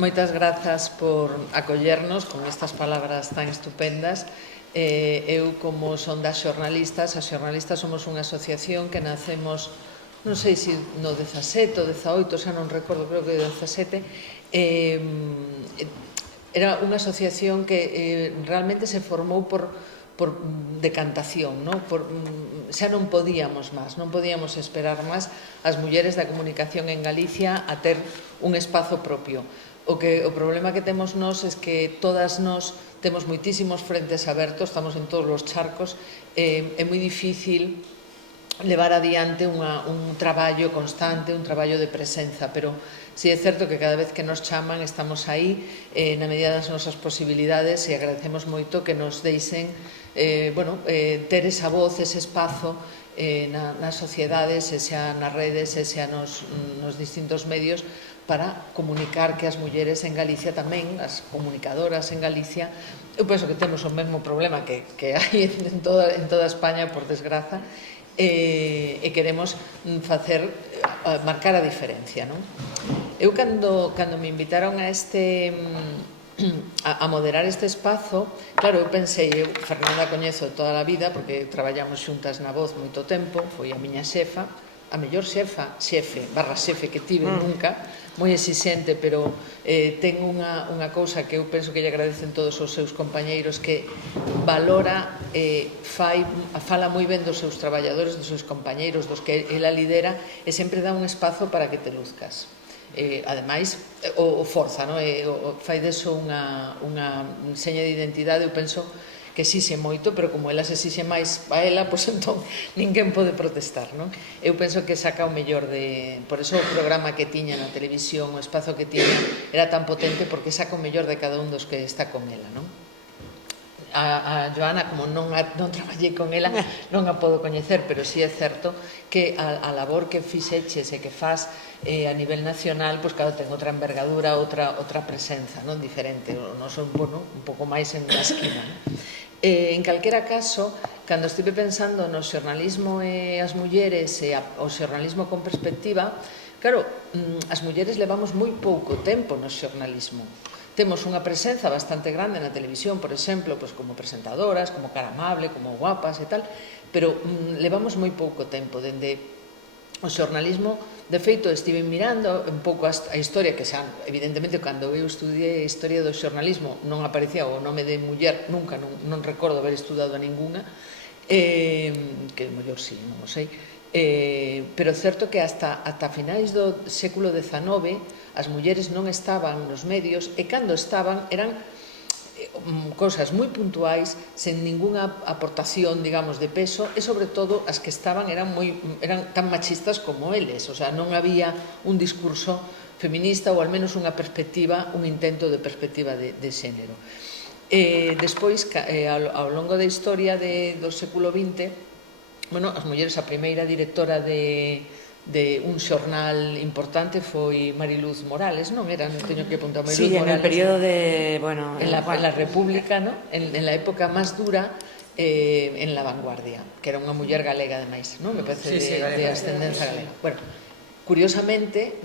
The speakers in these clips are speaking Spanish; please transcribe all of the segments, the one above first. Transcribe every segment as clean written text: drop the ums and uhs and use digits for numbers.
Moitas grazas por acollernos con estas palabras tan estupendas. Eu, como son das xornalistas, as xornalistas somos unha asociación que nacemos, non sei se no 17 ou 18, xa non recordo, creo que 17, era unha asociación que realmente se formou por decantación, non? Xa non podíamos máis, non podíamos esperar máis as mulleres da comunicación en Galicia a ter un espazo propio. O problema que temos nós é que todas nós temos moitísimos frentes abertos, estamos en todos os charcos, é moi difícil levar adiante un traballo constante, un traballo de presenza, pero si é certo que cada vez que nos chaman estamos aí na medida das nosas posibilidades e agradecemos moito que nos deixen ter esa voz, ese espazo nas sociedades, xa nas redes, xa nos distintos medios para comunicar que as mulleres en Galicia tamén, as comunicadoras en Galicia, eu penso que temos o mesmo problema que hai en toda España, por desgraza, e queremos marcar a diferencia, non? Eu, cando me invitaron a moderar este espazo, claro, eu pensei, Fernanda coñezo toda a vida, porque traballamos xuntas na Voz moito tempo, foi a miña xefa, a mellor xefe que tive nunca, moi exixente, pero ten unha cousa que eu penso que lle agradecen todos os seus compañeiros, que valora, fala moi ben dos seus traballadores, dos seus compañeiros, dos que ela lidera, e sempre dá un espazo para que te luzcas. Ademais, o forza, fai deso unha seña de identidade. Eu penso que exixe moito, pero como ela se exixe máis a ela, pois entón ninguén pode protestar, non? Eu penso que saca o mellor de... Por eso o programa que tiña na televisión, o espazo que tiña, era tan potente, porque saca o mellor de cada un dos que está con ela, non? A Joana, como non traballei con ela, non a podo coñecer, pero si é certo que a labor que fixeches e que faz a nivel nacional, pois claro, ten outra envergadura, outra presenza, non? Diferente, o noso un pouco máis en unha esquina, non? En calquera caso, cando estive pensando no xornalismo e as mulleres e o xornalismo con perspectiva, claro, as mulleres levamos moi pouco tempo no xornalismo. Temos unha presenza bastante grande na televisión, por exemplo, como presentadoras, como cara amable, como guapas e tal, pero levamos moi pouco tempo dende o xornalismo. De feito, estive mirando un pouco a historia, que xa, evidentemente, cando eu estudiei a historia do xornalismo non aparecía o nome de muller, nunca, non recordo haber estudado a ninguna, que mellor si, non o sei, pero é certo que hasta finais do século XIX as mulleres non estaban nos medios, e cando estaban eran cosas moi puntuais, sen ningunha aportación, digamos, de peso, e sobre todo as que estaban eran tan machistas como eles, o sea, non había un discurso feminista, ou al menos unha perspectiva, un intento de perspectiva de xénero. Despois, ao longo da historia do século XX, as mulleres, a primeira directora de un xornal importante foi Mariluz Morales, non era? Non teño que apuntar. Sí, en el periodo de... En la República, ¿no? En la época máis dura, en La Vanguardia, que era unha muller galega, ademais, non? Me parece de ascendencia galega. Bueno, curiosamente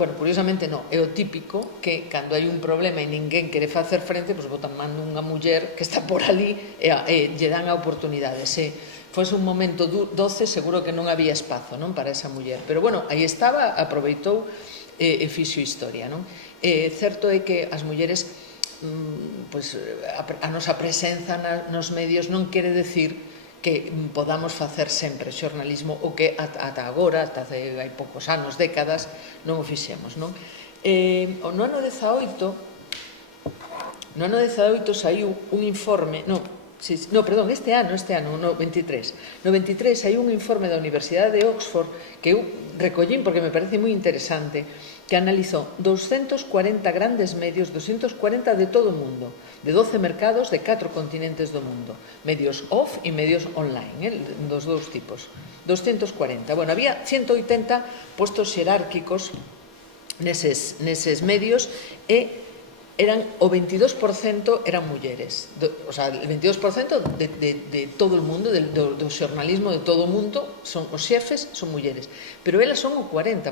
non, é o típico que cando hai un problema e ninguén quere facer frente, pois botan mando unha muller que está por ali e lle dan a oportunidade. Se fose un momento doce, seguro que non había espazo, non, para esa muller, pero bueno, aí estaba, aproveitou e fixo historia, non? Certo é que as mulleres, a nosa presenza nos medios non quere decir que podamos facer sempre xornalismo, o que ata agora, ata hai poucos anos, décadas, non o fixemos, non? No ano 18 saiu un informe, este ano, no 23. No 23 saiu un informe da Universidade de Oxford que eu recollín porque me parece moi interesante, que analizou 240 grandes medios, 240 de todo o mundo, de 12 mercados de 4 continentes do mundo, medios off e medios online, dos dous tipos. 240. Bueno, había 180 postos xerárquicos neses medios e o 22% eran mulleres, o sea, el 22% de todo o mundo, do xornalismo de todo o mundo, os xefes son mulleres, pero elas son o 40%.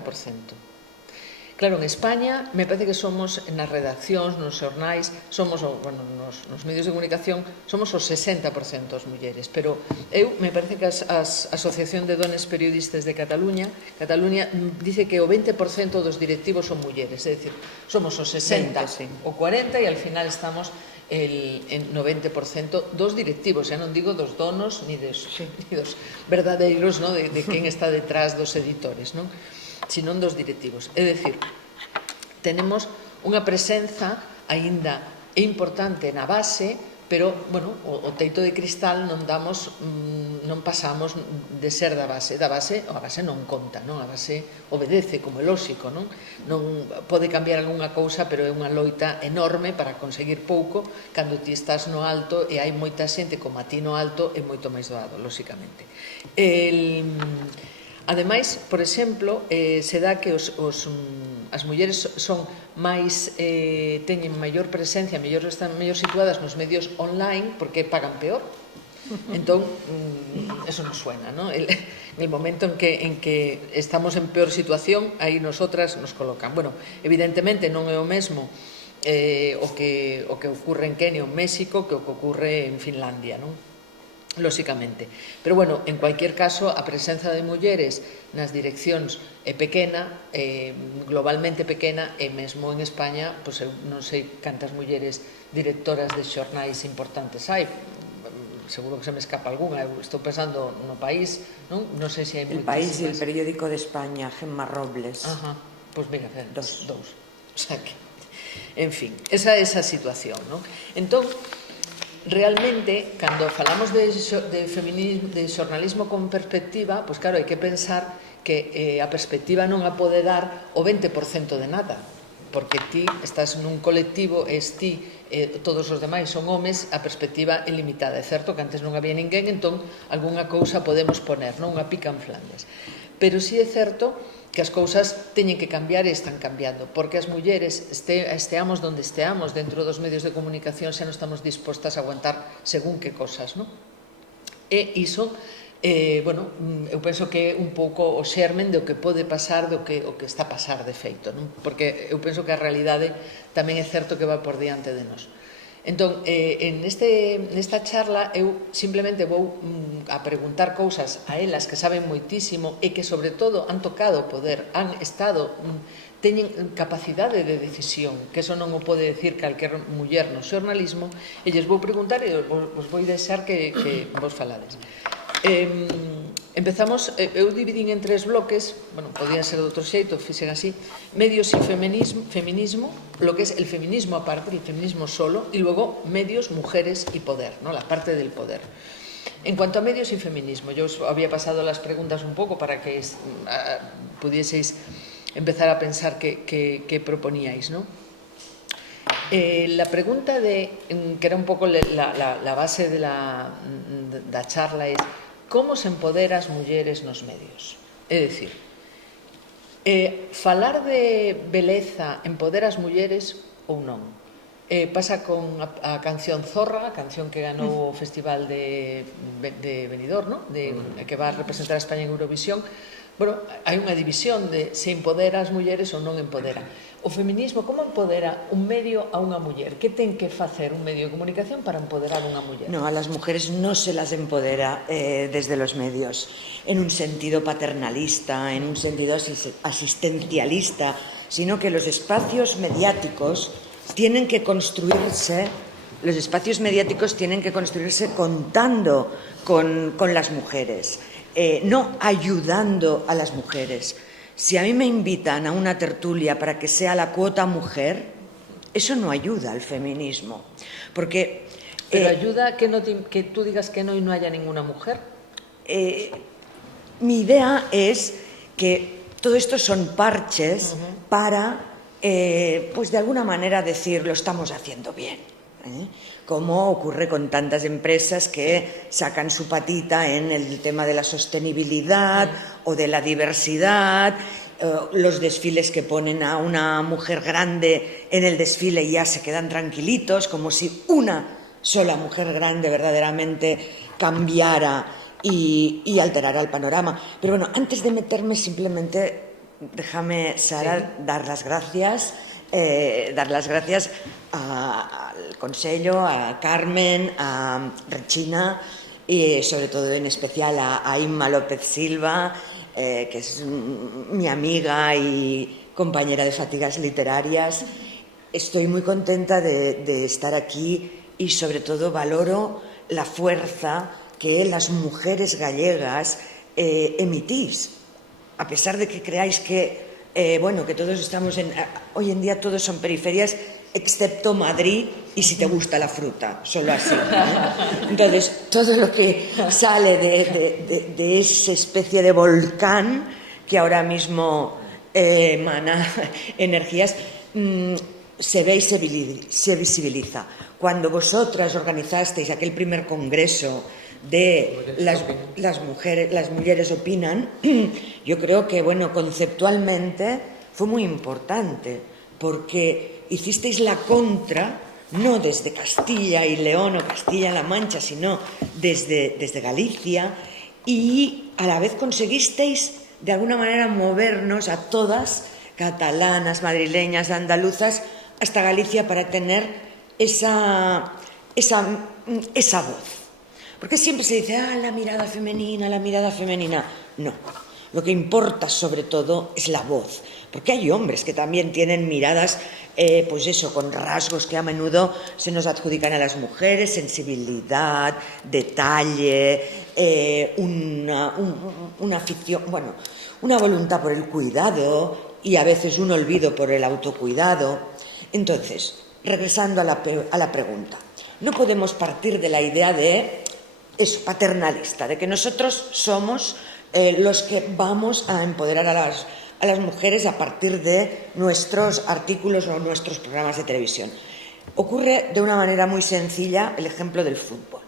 Claro, en España me parece que somos nas redaccións, nos xornais, somos, bueno, nos medios de comunicación, somos os 60% as mulleres, pero eu me parece que a Asociación de Dones Periodistas de Cataluña dice que o 20% dos directivos son mulleres, é dicir, somos os 60, 20, sí, o 40 e al final estamos en 90% dos directivos, xa non digo dos donos ni dos verdadeiros, ¿no? de quen está detrás dos editores, non? Sino dos directivos. É dicir, tenemos unha presenza aínda importante na base, pero, bueno, o teito de cristal non pasamos de ser da base. A base non conta, non? A base obedece, como é lóxico, non? Non pode cambiar algunha cousa, pero é unha loita enorme para conseguir pouco, cando ti estás no alto e hai moita xente como a ti no alto, é moito máis doado, lóxicamente. Ademais, por exemplo, se dá que as mulleres son máis, teñen maior presencia, están mellor situadas nos medios online porque pagan peor. Entón, eso nos suena, ¿no? En el momento en que estamos en peor situación, aí nosotras nos colocan. Bueno, evidentemente non é o mesmo o que ocurre en Kenia ou México que o que ocurre en Finlandia, non? Lóxicamente. Pero, bueno, en cualquier caso, a presenza de mulleres nas direccións é pequena, globalmente pequena, e mesmo en España, pois eu non sei cantas mulleres directoras de xornais importantes hai, seguro que se me escapa algunha, eu estou pensando no País, non? Non sei se hai moitísimas. El País e el Periódico de España, Gemma Robles. Ajá, pois mira, dous. O sea que, en fin, esa é esa situación, non? Entón, realmente, cando falamos de xornalismo con perspectiva, pois claro, hai que pensar que a perspectiva non a pode dar o 20% de nada, porque ti estás nun colectivo e todos os demais son homes, a perspectiva é limitada. É certo que antes non había ninguén, entón algunha cousa podemos poner, non? Unha pica en Flandes. Pero si é certo que as cousas teñen que cambiar e están cambiando, porque as mulleres esteamos donde esteamos dentro dos medios de comunicación xa non estamos dispostas a aguantar según que cosas, non? E iso, bueno, eu penso que é un pouco o xermen do que pode pasar, o que está a pasar de feito, non? Porque eu penso que a realidade tamén é certo que va por diante de nós. Entón, nesta charla eu simplemente vou a preguntar cousas a elas que saben moitísimo e que, sobre todo, han tocado o poder, han estado, teñen capacidade de decisión, que eso non o pode decir calquer muller no xornalismo, e lles vou preguntar e vos vou deixar que vos falades. Empezamos, eu dividín en 3 bloques, bueno, podían ser de outro xeito, fixen así, medios e feminismo, lo que es el feminismo aparte, el feminismo solo, y luego medios, mujeres y poder, ¿no? La parte del poder. En cuanto a medios y feminismo, yo os había pasado las preguntas un poco para que pudieseis empezar a pensar qué proponíais, ¿no? La pregunta que era un poco la base de la charla es: como se empodera as mulleres nos medios? É dicir, falar de beleza empodera as mulleres ou non? Pasa con a canción Zorra, a canción que ganou o Festival de Benidorm, ¿no? Que va a representar a España en Eurovisión. Bueno, hai unha división de se empodera as mulleres ou non empodera. O feminismo, como empodera un medio a unha muller? Que ten que facer un medio de comunicación para empoderar unha muller? No, a las mujeres no se las empodera desde los medios en un sentido paternalista, en un sentido asistencialista, sino que los espacios mediáticos tienen que construirse contando con las mujeres, no ayudando a las mujeres. Si a mí me invitan a una tertulia para que sea la cuota mujer, eso no ayuda al feminismo, porque... ¿Pero ayuda que tú digas que no y no haya ninguna mujer? Mi idea es que todo esto son parches para, pues de alguna manera decir, lo estamos haciendo bien, como ocurre con tantas empresas que sacan su patita en el tema de la sostenibilidad o de la diversidad, los desfiles que ponen a una mujer grande en el desfile y ya se quedan tranquilitos, como si una sola mujer grande verdaderamente cambiara y alterara el panorama. Pero bueno, antes de meterme simplemente déjame, Sara, Sí. dar las gracias al Consello, a Carmen, a Regina y sobre todo en especial a Inma López Silva, que es mi amiga y compañera de Fatigas Literarias. Estoy muy contenta de estar aquí y sobre todo valoro la fuerza que las mujeres gallegas emitís, a pesar de que creáis que que todos estamos hoy en día todos son periferias excepto Madrid y si te gusta la fruta, solo así, ¿no? Entonces todo lo que sale de esa especie de volcán que ahora mismo emana energías se ve y se visibiliza. Cuando vosotras organizasteis aquel primer congreso de las mujeres opinan, yo creo que, conceptualmente fue muy importante, porque hicisteis la contra, no desde Castilla y León o Castilla-La Mancha, sino desde Galicia, y a la vez conseguisteis, de alguna manera, movernos a todas, catalanas, madrileñas, andaluzas, hasta Galicia para tener esa voz. Porque siempre se dice, la mirada femenina, la mirada femenina. No, lo que importa sobre todo es la voz. Porque hay hombres que también tienen miradas, con rasgos que a menudo se nos adjudican a las mujeres, sensibilidad, detalle, una afición, una voluntad por el cuidado y a veces un olvido por el autocuidado. Entonces, regresando a la pregunta, no podemos partir de la idea de paternalista, de que nosotros somos los que vamos a empoderar a las mujeres a partir de nuestros artículos o nuestros programas de televisión. Ocurre de una manera muy sencilla el ejemplo del fútbol.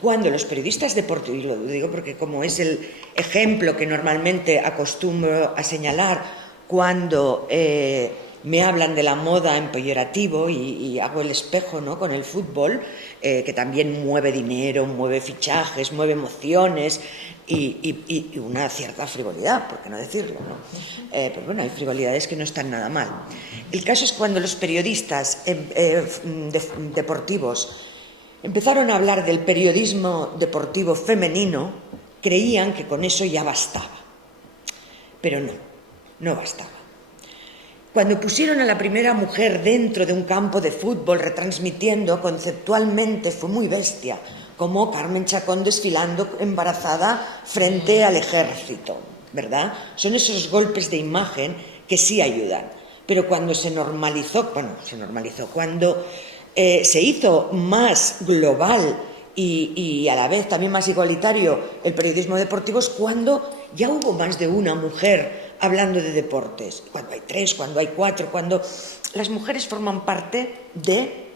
Cuando los periodistas deportivos, y lo digo porque como es el ejemplo que normalmente acostumbro a señalar cuando me hablan de la moda en peyorativo y hago el espejo, ¿no?, con el fútbol, que también mueve dinero, mueve fichajes, mueve emociones y una cierta frivolidad, por qué no decirlo, ¿no? Pero hay frivolidades que no están nada mal. El caso es cuando los periodistas deportivos empezaron a hablar del periodismo deportivo femenino, creían que con eso ya bastaba. Pero no bastaba. Cuando pusieron a la primera mujer dentro de un campo de fútbol retransmitiendo, conceptualmente fue muy bestia, como Carmen Chacón desfilando embarazada frente al ejército, ¿verdad? Son esos golpes de imagen que sí ayudan. Pero cuando se normalizó, cuando se hizo más global y a la vez también más igualitario el periodismo deportivo, es cuando ya hubo más de una mujer hablando de deportes, cuando hay 3, cuando hay 4, cuando las mujeres forman parte de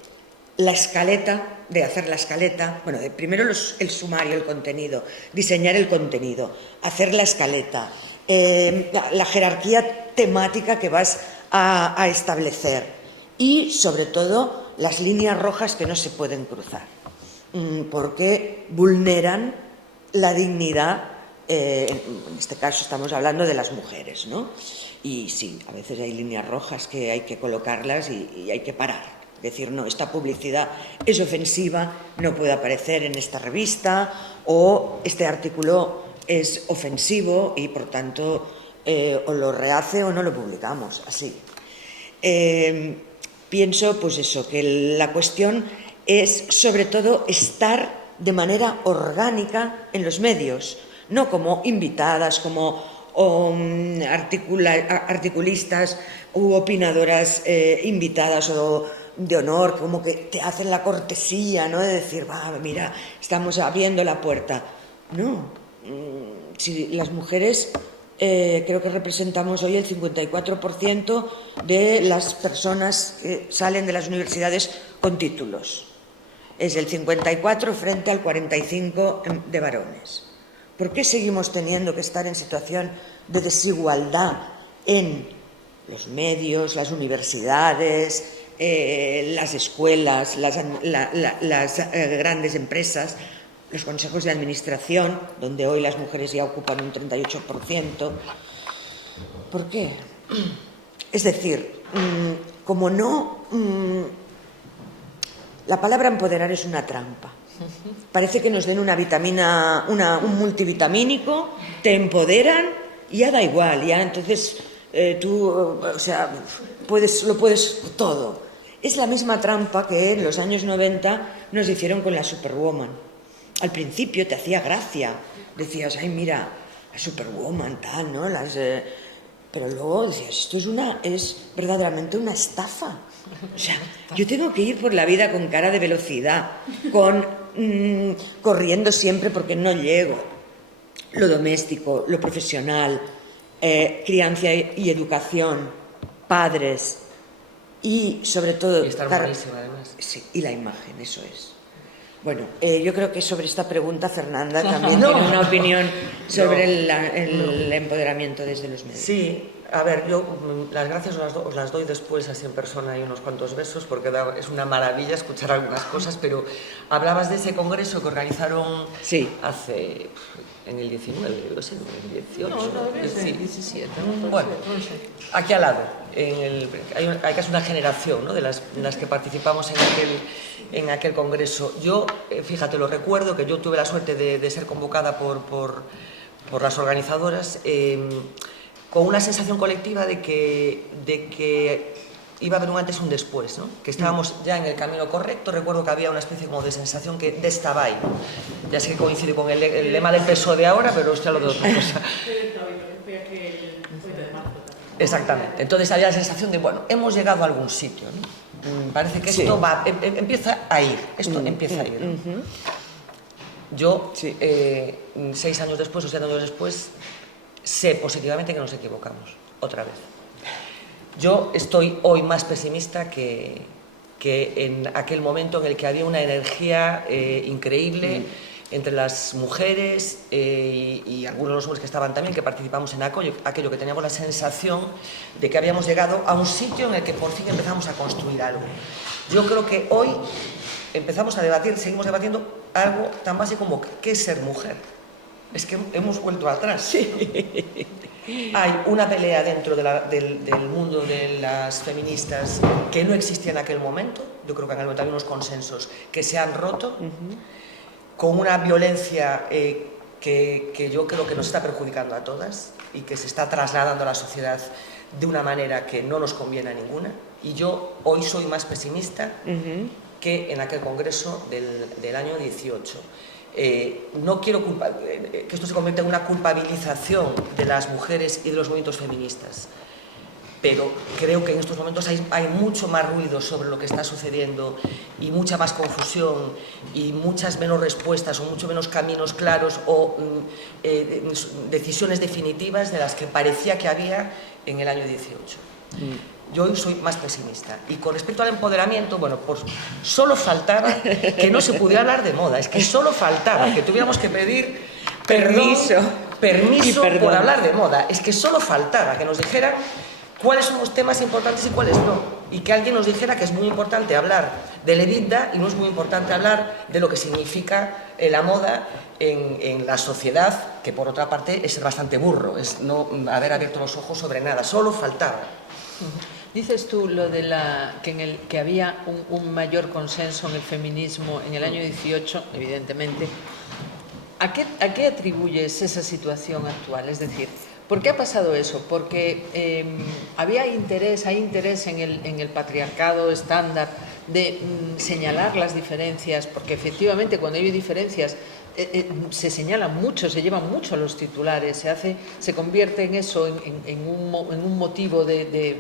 la escaleta, de hacer la escaleta, primero el sumario, el contenido, diseñar el contenido, hacer la escaleta, la jerarquía temática que vas a establecer y, sobre todo, las líneas rojas que no se pueden cruzar, porque vulneran la dignidad. En este caso estamos hablando de las mujeres, ¿no? Y sí, a veces hay líneas rojas que hay que colocarlas y hay que parar. Decir, no, esta publicidad es ofensiva, no puede aparecer en esta revista, o este artículo es ofensivo y, por tanto, o lo rehace o no lo publicamos, así. Pienso, que la cuestión es, sobre todo, estar de manera orgánica en los medios, no como invitadas, como articulistas u opinadoras invitadas o de honor, como que te hacen la cortesía, ¿no?, de decir, mira, estamos abriendo la puerta. No, si las mujeres creo que representamos hoy el 54% de las personas que salen de las universidades con títulos. Es el 54 frente al 45 de varones. ¿Por qué seguimos teniendo que estar en situación de desigualdad en los medios, las universidades, las escuelas, las grandes empresas, los consejos de administración, donde hoy las mujeres ya ocupan un 38%? ¿Por qué? Es decir, como no... la palabra empoderar es una trampa. Parece que nos den una vitamina, un multivitamínico, te empoderan y ya da igual, ya entonces tú, o sea, lo puedes todo. Es la misma trampa que en los años 90 nos hicieron con la Superwoman. Al principio te hacía gracia, decías, ay, mira, la Superwoman, tal, ¿no? Pero luego decías, esto es verdaderamente una estafa. O sea, yo tengo que ir por la vida con cara de velocidad, corriendo siempre porque no llego. Lo doméstico, lo profesional, crianza y educación, padres y sobre todo... Y estar buenísima, además. Sí, y la imagen, eso es. Bueno, yo creo que sobre esta pregunta Fernanda también tiene una opinión sobre el empoderamiento desde los medios. Sí, a ver, yo las gracias os las doy después así en persona y unos cuantos besos porque es una maravilla escuchar algunas cosas, pero hablabas de ese congreso que organizaron hace... en el 19, no sé, en el 18. No, en el 17. Bueno, aquí al lado, hay casi una generación, ¿no?, de las que participamos en aquel congreso. Yo, fíjate, lo recuerdo, que yo tuve la suerte de ser convocada por las organizadoras con una sensación colectiva de que iba a haber un antes y un después, ¿no? Que estábamos ya en el camino correcto. Recuerdo que había una especie como de sensación de estaba ahí, ¿no? Ya sé que coincide con el lema del PSOE de ahora, pero hostia, lo de otra cosa. Exactamente. Entonces había la sensación de, bueno, hemos llegado a algún sitio, ¿no? Parece que esto empieza a ir, empieza a ir, ¿no? Yo, 6 años después o 7 años después, sé positivamente que nos equivocamos, otra vez. Yo estoy hoy más pesimista que en aquel momento en el que había una energía increíble entre las mujeres y algunos de los hombres que estaban también, que participamos en aquello que teníamos la sensación de que habíamos llegado a un sitio en el que por fin empezamos a construir algo. Yo creo que hoy empezamos a debatir, seguimos debatiendo algo tan básico como ¿qué es ser mujer? Es que hemos vuelto atrás. Sí. Hay una pelea dentro del mundo de las feministas que no existía en aquel momento. Yo creo que en aquel momento había unos consensos que se han roto, con una violencia que yo creo que nos está perjudicando a todas y que se está trasladando a la sociedad de una manera que no nos conviene a ninguna. Y yo hoy soy más pesimista que en aquel congreso del año 18. No quiero que esto se convierta en una culpabilización de las mujeres y de los movimientos feministas, pero creo que en estos momentos hay mucho más ruido sobre lo que está sucediendo y mucha más confusión y muchas menos respuestas o mucho menos caminos claros o decisiones definitivas de las que parecía que había en el año 18. Yo hoy soy más pesimista. Y con respecto al empoderamiento, bueno, pues solo faltaba que no se pudiera hablar de moda. Es que solo faltaba que tuviéramos que pedir permiso por hablar de moda. Es que solo faltaba que nos dijeran cuáles son los temas importantes y cuáles no. Y que alguien nos dijera que es muy importante hablar del EBITDA y no es muy importante hablar de lo que significa la moda en la sociedad, que por otra parte es ser bastante burro, es no haber abierto los ojos sobre nada. Solo faltaba. Dices tú lo de que había un mayor consenso en el feminismo en el año 18, evidentemente. ¿A qué atribuyes esa situación actual? Es decir, ¿por qué ha pasado eso? Porque hay interés en el patriarcado estándar de señalar las diferencias, porque efectivamente cuando hay diferencias se señalan mucho, se llevan mucho a los titulares, se convierte en eso en un motivo de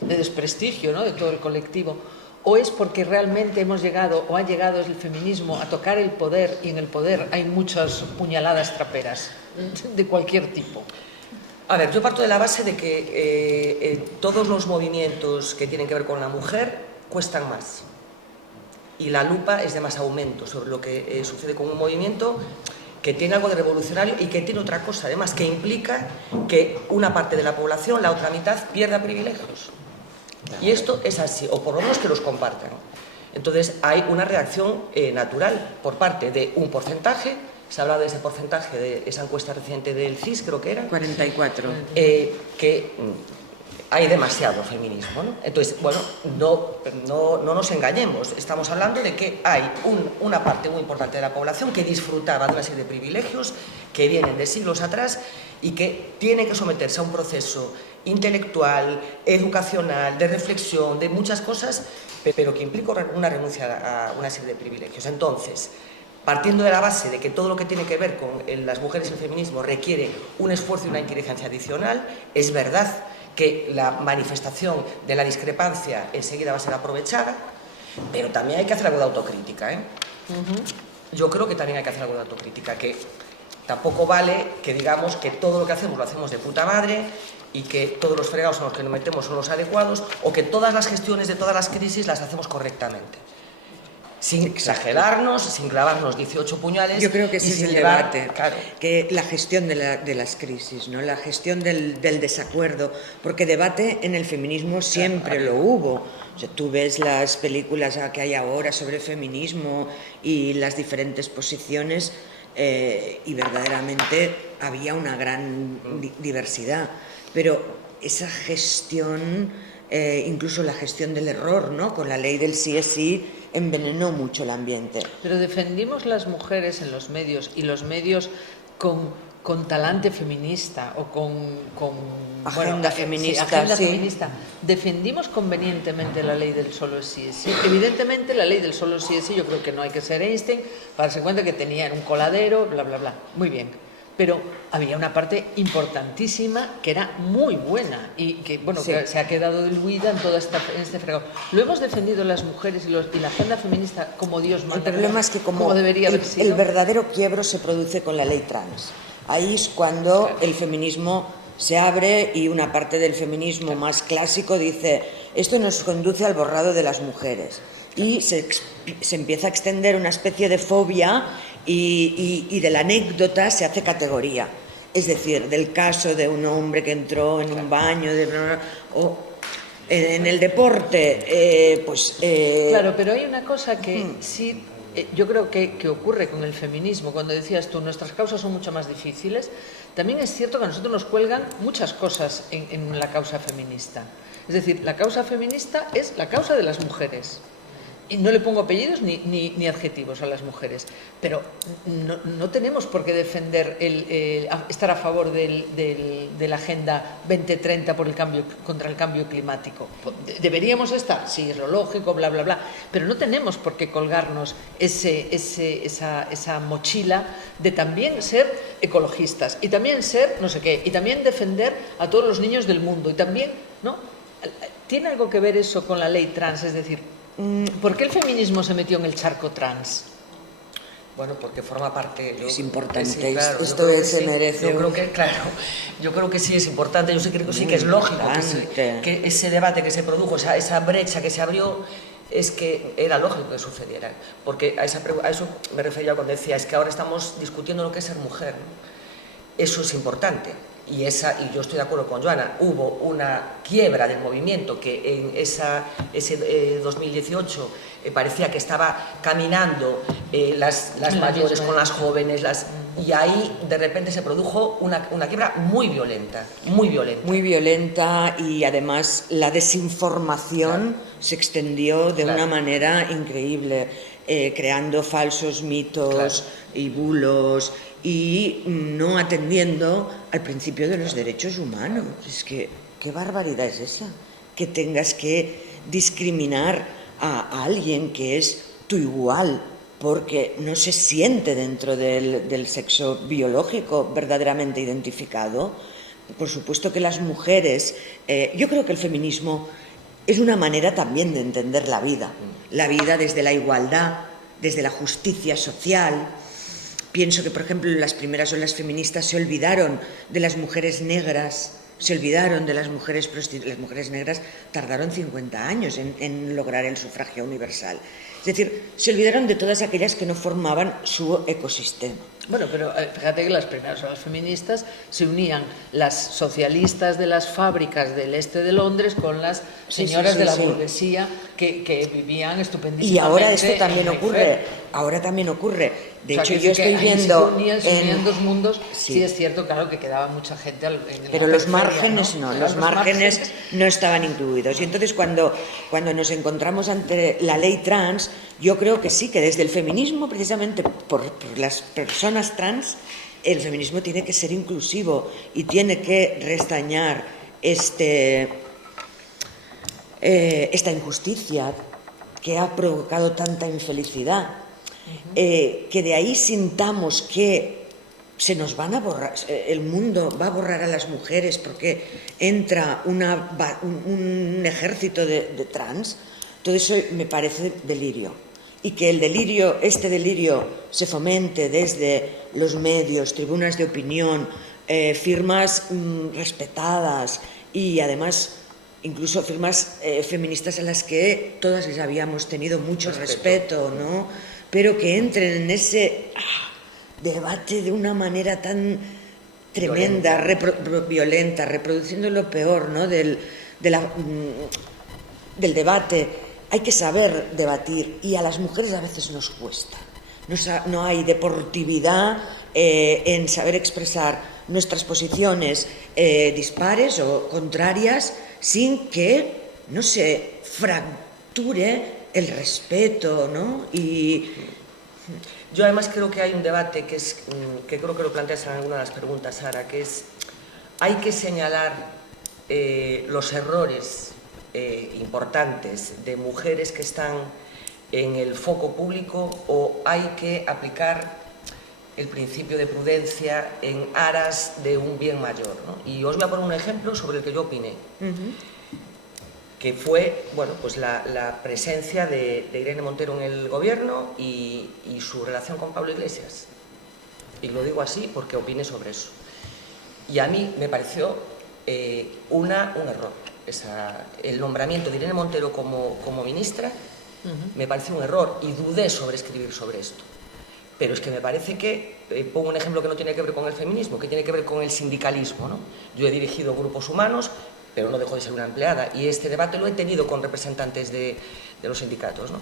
desprestigio, ¿no?, de todo el colectivo. ¿O es porque realmente hemos llegado o ha llegado el feminismo a tocar el poder y en el poder hay muchas puñaladas traperas de cualquier tipo? A ver, yo parto de la base de que todos los movimientos que tienen que ver con la mujer cuestan más. Y la lupa es de más aumento sobre lo que sucede con un movimiento que tiene algo de revolucionario y que tiene otra cosa, además, que implica que una parte de la población, la otra mitad, pierda privilegios. Y esto es así, o por lo menos que los compartan. Entonces hay una reacción natural por parte de un porcentaje se habla de ese porcentaje de esa encuesta reciente del CIS, creo que era. 44. Que hay demasiado feminismo, ¿no? Entonces, bueno, no nos engañemos, estamos hablando de que hay una parte muy importante de la población que disfrutaba de una serie de privilegios que vienen de siglos atrás y que tiene que someterse a un proceso intelectual, educacional, de reflexión, de muchas cosas, pero que implica una renuncia a una serie de privilegios. Entonces, partiendo de la base de que todo lo que tiene que ver con las mujeres y el feminismo requiere un esfuerzo y una inteligencia adicional, es verdad que la manifestación de la discrepancia enseguida va a ser aprovechada, pero también hay que hacer algo de autocrítica, ¿eh? Yo creo que también hay que hacer algo de autocrítica, que tampoco vale que digamos que todo lo que hacemos lo hacemos de puta madre y que todos los fregados en los que nos metemos son los adecuados, o que todas las gestiones de todas las crisis las hacemos correctamente. Sin exagerarnos, sin clavarnos 18 puñales. Yo creo que ese es el llevar, debate, claro, que la gestión de las crisis, ¿no? La gestión del desacuerdo, porque debate en el feminismo siempre lo hubo. O sea, tú ves las películas que hay ahora sobre el feminismo y las diferentes posiciones y verdaderamente había una gran diversidad, pero esa gestión, incluso la gestión del error, ¿no? Con la ley del sí es sí, envenenó mucho el ambiente. Pero defendimos las mujeres en los medios, y los medios con talante feminista o con agenda feminista. Agenda feminista. Defendimos convenientemente la ley del solo sí es sí. Evidentemente la ley del solo sí es sí, yo creo que no hay que ser Einstein para darse cuenta que tenían un coladero, bla, bla, bla. Muy bien. Pero había una parte importantísima que era muy buena y que, bueno, que se ha quedado diluida en todo este fregado. Lo hemos defendido las mujeres y la agenda feminista como Dios manda. El problema es que como debería haber sido. El verdadero quiebro se produce con la ley trans. Ahí es cuando el feminismo se abre y una parte del feminismo más clásico dice esto nos conduce al borrado de las mujeres. Y se empieza a extender una especie de fobia y de la anécdota se hace categoría. Es decir, del caso de un hombre que entró en un baño o en el deporte, Claro, pero hay una cosa que sí, yo creo que ocurre con el feminismo. Cuando decías tú, nuestras causas son mucho más difíciles, también es cierto que a nosotros nos cuelgan muchas cosas en la causa feminista. Es decir, la causa feminista es la causa de las mujeres. Y no le pongo apellidos ni adjetivos a las mujeres, pero no tenemos por qué defender estar a favor de la Agenda 2030 contra el cambio climático. Deberíamos estar, sí, es lo lógico, bla, bla, bla, pero no tenemos por qué colgarnos esa mochila de también ser ecologistas y también ser no sé qué, y también defender a todos los niños del mundo, y también, ¿no? ¿Tiene algo que ver eso con la ley trans? Es decir, ¿por qué el feminismo se metió en el charco trans? Bueno, porque forma parte... Es importante, sí, claro, esto se merece... Yo creo que sí es importante, yo sí creo que sí que es lógico que ese debate que se produjo, esa brecha que se abrió, es que era lógico que sucediera, porque a eso me refería cuando decía, es que ahora estamos discutiendo lo que es ser mujer, ¿no? Eso es importante. Y yo estoy de acuerdo con Joana, hubo una quiebra del movimiento que en ese 2018 parecía que estaba caminando las mayores con las jóvenes, y ahí de repente se produjo una quiebra muy violenta, muy violenta. Muy violenta, y además la desinformación se extendió de una manera increíble, creando falsos mitos y bulos, y no atendiendo al principio de los derechos humanos. Es que, ¿qué barbaridad es esa? Que tengas que discriminar a alguien que es tu igual porque no se siente dentro del sexo biológico verdaderamente identificado. Por supuesto que las mujeres... yo creo que el feminismo es una manera también de entender la vida desde la igualdad, desde la justicia social. Pienso que, por ejemplo, las primeras olas feministas se olvidaron de las mujeres negras, se olvidaron de las mujeres prostitutas. Las mujeres negras tardaron 50 años en lograr el sufragio universal. Es decir, se olvidaron de todas aquellas que no formaban su ecosistema. Bueno, pero fíjate que las primeras olas feministas se unían las socialistas de las fábricas del este de Londres con las señoras de la burguesía que vivían estupendísimamente. Y ahora esto también ocurre, De hecho, yo estoy viendo... Se unían dos mundos, sí es cierto, claro, que quedaba mucha gente en pero los márgenes no, los márgenes no estaban incluidos. Y entonces cuando nos encontramos ante la ley trans, yo creo que sí, que desde el feminismo, precisamente por las personas trans, el feminismo tiene que ser inclusivo y tiene que restañar esta injusticia que ha provocado tanta infelicidad. Que de ahí sintamos que se nos van a borrar, el mundo va a borrar a las mujeres porque entra un ejército de trans, todo eso me parece delirio. Y que este delirio se fomente desde los medios, tribunas de opinión, firmas respetadas y además incluso firmas feministas a las que todas les habíamos tenido mucho respeto, ¿no? Pero que entren en ese debate de una manera tan tremenda, violenta, reproduciendo lo peor, ¿no? del debate. Hay que saber debatir y a las mujeres a veces nos cuesta. No hay deportividad en saber expresar nuestras posiciones dispares o contrarias sin que no se fracture el respeto, ¿no? Y yo además creo que hay un debate que creo que lo planteas en alguna de las preguntas, Sara, que es, hay que señalar los errores importantes de mujeres que están en el foco público o hay que aplicar el principio de prudencia en aras de un bien mayor, ¿no? Y os voy a poner un ejemplo sobre el que yo opiné. Que fue, bueno, pues la presencia de Irene Montero en el gobierno y su relación con Pablo Iglesias. Y lo digo así porque opiné sobre eso. Y a mí me pareció un error. El nombramiento de Irene Montero como ministra me pareció un error y dudé sobre escribir sobre esto. Pero es que me parece que, pongo un ejemplo que no tiene que ver con el feminismo, que tiene que ver con el sindicalismo, ¿no? Yo he dirigido grupos humanos, pero no dejo de ser una empleada, y este debate lo he tenido con representantes de los sindicatos, ¿no?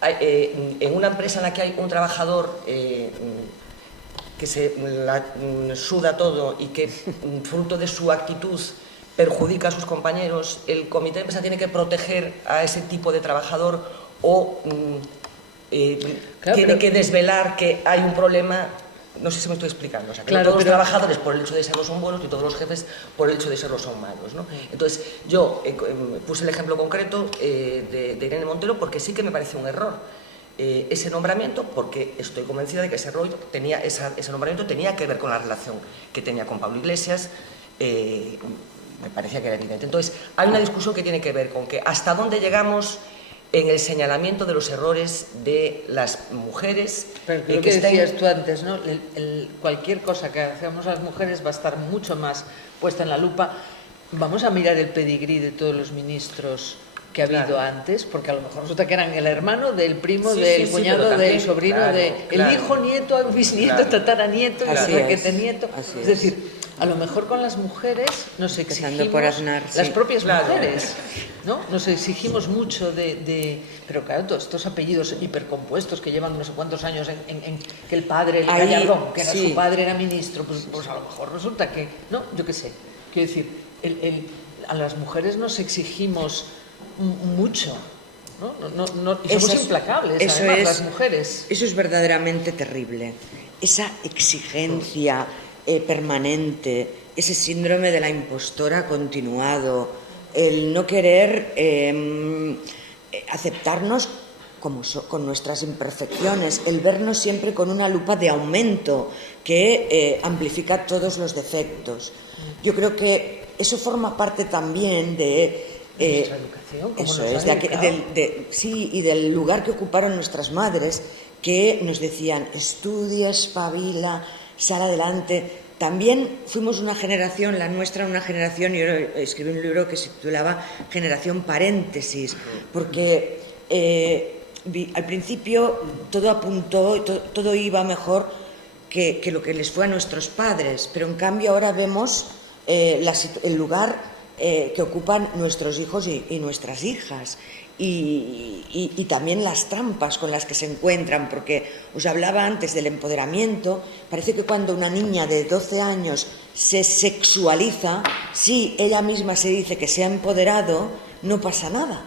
En una empresa en la que hay un trabajador que se la suda todo y que, fruto de su actitud, perjudica a sus compañeros, el comité de empresa tiene que proteger a ese tipo de trabajador o tiene que desvelar que hay un problema. No sé si me estoy explicando, o sea, que no todos los trabajadores por el hecho de serlo son buenos y todos los jefes por el hecho de serlo son malos, ¿no? Entonces yo puse el ejemplo concreto de Irene Montero porque sí que me parece un error ese nombramiento, porque estoy convencida de que ese nombramiento tenía que ver con la relación que tenía con Pablo Iglesias. Me parecía que era evidente. Entonces hay una discusión que tiene que ver con que hasta dónde llegamos en el señalamiento de los errores de las mujeres. Pero creo que decías tú antes, ¿no? Cualquier cosa que hagamos las mujeres va a estar mucho más puesta en la lupa. Vamos a mirar el pedigrí de todos los ministros que ha habido antes, porque a lo mejor resulta que eran el hermano del primo, del cuñado, del sobrino, el hijo, nieto, bisnieto, tataranieto, requetenieto. Es decir, a lo mejor con las mujeres nos exigimos, por Aznar, las propias mujeres, ¿no? Nos exigimos mucho pero claro, todos estos apellidos hipercompuestos que llevan no sé cuántos años en que el padre, el Gallardón, que era su padre, era ministro, pues a lo mejor resulta que, no, yo qué sé, quiero decir, a las mujeres nos exigimos mucho, ¿no? Y somos implacables, además, las mujeres. Eso es verdaderamente terrible. Esa exigencia permanente, ese síndrome de la impostora continuado, el no querer aceptarnos con nuestras imperfecciones, el vernos siempre con una lupa de aumento que amplifica todos los defectos. Yo creo que eso forma parte también de nuestra educación, eso es, y del lugar que ocuparon nuestras madres, que nos decían: estudia, espabila, sal adelante. También fuimos una generación, la nuestra, una generación, yo escribí un libro que se titulaba Generación Paréntesis, porque al principio todo apuntó, todo iba mejor que lo que les fue a nuestros padres, pero en cambio ahora vemos el lugar que ocupan nuestros hijos y nuestras hijas. Y también las trampas con las que se encuentran, porque os hablaba antes del empoderamiento. Parece que cuando una niña de 12 años se sexualiza, sí, ella misma se dice que se ha empoderado, no pasa nada,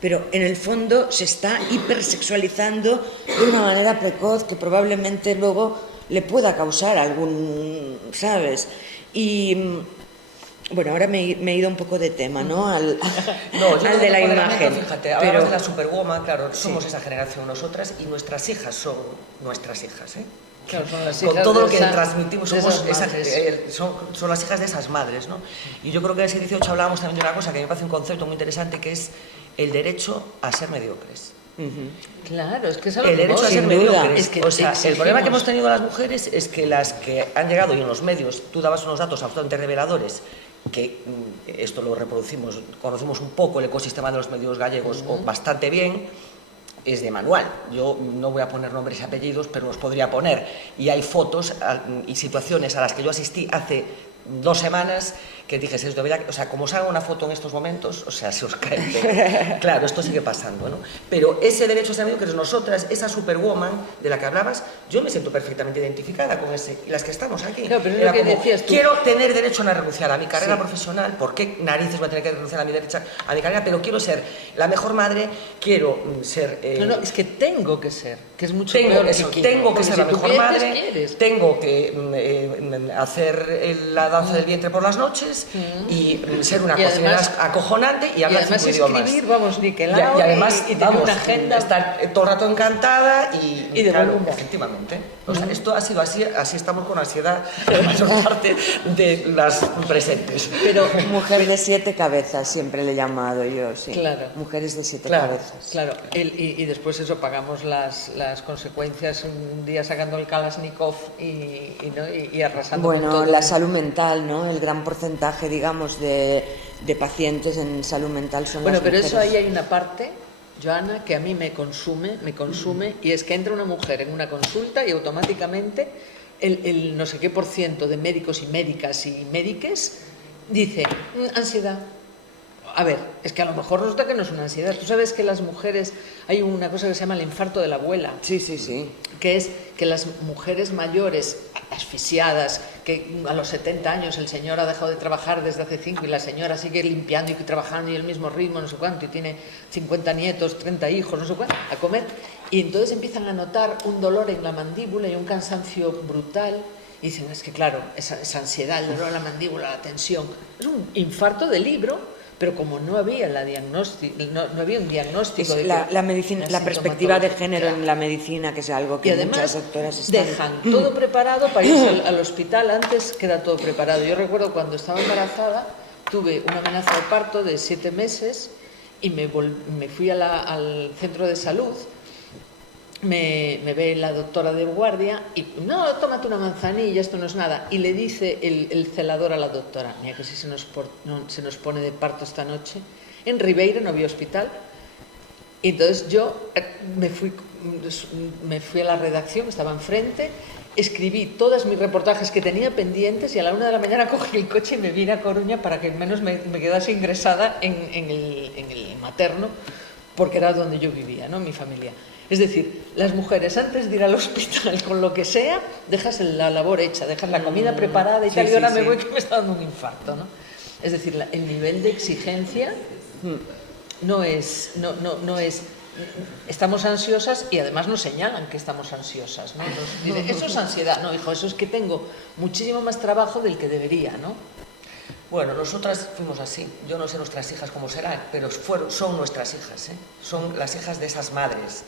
pero en el fondo se está hipersexualizando de una manera precoz que probablemente luego le pueda causar algún, ¿sabes? Y bueno, ahora me he ido un poco de tema, ¿no? Al de la imagen. Fíjate, hablamos de la Superwoman, claro, somos esa generación nosotras y nuestras hijas son nuestras hijas, ¿eh? Claro, son las hijas con todo lo que esa, transmitimos, somos son las hijas de esas madres, ¿no? Y yo creo que en el siglo XVIII hablábamos también de una cosa que me parece un concepto muy interesante, que es el derecho a ser mediocres. Claro, es que es algo el derecho a ser mediocres. Es que o sea, exigimos. El problema que hemos tenido las mujeres es que las que han llegado, y en los medios, tú dabas unos datos absolutamente reveladores, que esto lo reproducimos, conocemos un poco el ecosistema de los medios gallegos bastante bien, es de manual. Yo no voy a poner nombres y apellidos, pero los podría poner. Y hay fotos y situaciones a las que yo asistí hace 2 semanas que dije, o sea, como os haga una foto en estos momentos, o sea, se os cae. Claro, esto sigue pasando, ¿no? Pero ese derecho a ser medio que es nosotras, esa Superwoman de la que hablabas, yo me siento perfectamente identificada con ese, y las que estamos aquí. Claro, pero es lo que decías tú. Quiero tener derecho a no renunciar a mi carrera profesional, ¿por qué narices voy a tener que renunciar a mi carrera? Pero quiero ser la mejor madre, quiero ser... No, es que tengo que ser, que es mucho peor eso, que tengo que ser la mejor madre, quieres. tengo que hacer la danza del vientre por las noches y ser una cocinera acojonante y hablar 5 idiomas. Escribir, vamos, niquelado, y además y tener una agenda. Estar todo el rato encantada y de claro, volumen. Efectivamente. O sea, esto ha sido así estamos con ansiedad la mayor parte de las presentes. Pero mujer de 7 cabezas siempre le he llamado yo, sí. Claro. Mujeres de 7 cabezas. Claro, y después eso pagamos las consecuencias un día sacando el Kalashnikov y arrasando con todo. Bueno, la salud mental, ¿no? El gran porcentaje, digamos, de pacientes en salud mental son las mujeres. Bueno, pero eso ahí hay una parte, Joana, que a mí me consume, y es que entra una mujer en una consulta y automáticamente el no sé qué % de médicos y médicas y médiques dice, ansiedad. A ver, es que a lo mejor resulta que no es una ansiedad. Tú sabes que las mujeres, hay una cosa que se llama el infarto de la abuela. Sí, sí, sí. Que es que las mujeres mayores, asfixiadas, que a los 70 años el señor ha dejado de trabajar desde hace 5 y la señora sigue limpiando y trabajando y el mismo ritmo, no sé cuánto, y tiene 50 nietos, 30 hijos, no sé cuánto, a comer, y entonces empiezan a notar un dolor en la mandíbula y un cansancio brutal, y dicen, es que claro, esa ansiedad, el dolor en la mandíbula, la tensión, es un infarto de libro. Pero como no había no había un diagnóstico de la medicina, la perspectiva de género en la medicina, que es algo que muchas doctoras están... dejan todo preparado para irse al hospital. Antes queda todo preparado. Yo recuerdo cuando estaba embarazada, tuve una amenaza de parto de 7 meses y me fui al centro de salud. Me ve la doctora de guardia y no, tómate una manzanilla, esto no es nada. Y le dice el celador a la doctora, mira que si se nos pone de parto esta noche. En Ribeira no había hospital. Y entonces yo me fui a la redacción, estaba enfrente, escribí todos mis reportajes que tenía pendientes y a la 1 de la mañana cogí el coche y me vine a Coruña para que al menos me quedase ingresada en el materno, porque era donde yo vivía, ¿no? Mi familia. Es decir, las mujeres antes de ir al hospital con lo que sea, dejas la labor hecha, dejas la comida preparada y tal, y ahora me voy que me está dando un infarto, ¿no? Es decir, el nivel de exigencia no es... Estamos ansiosas y además nos señalan que estamos ansiosas, ¿no? Nos dicen, eso es ansiedad. No, hijo, eso es que tengo muchísimo más trabajo del que debería, ¿no? Bueno, nosotras fuimos así. Yo no sé nuestras hijas cómo serán, pero son nuestras hijas, ¿eh? Son las hijas de esas madres.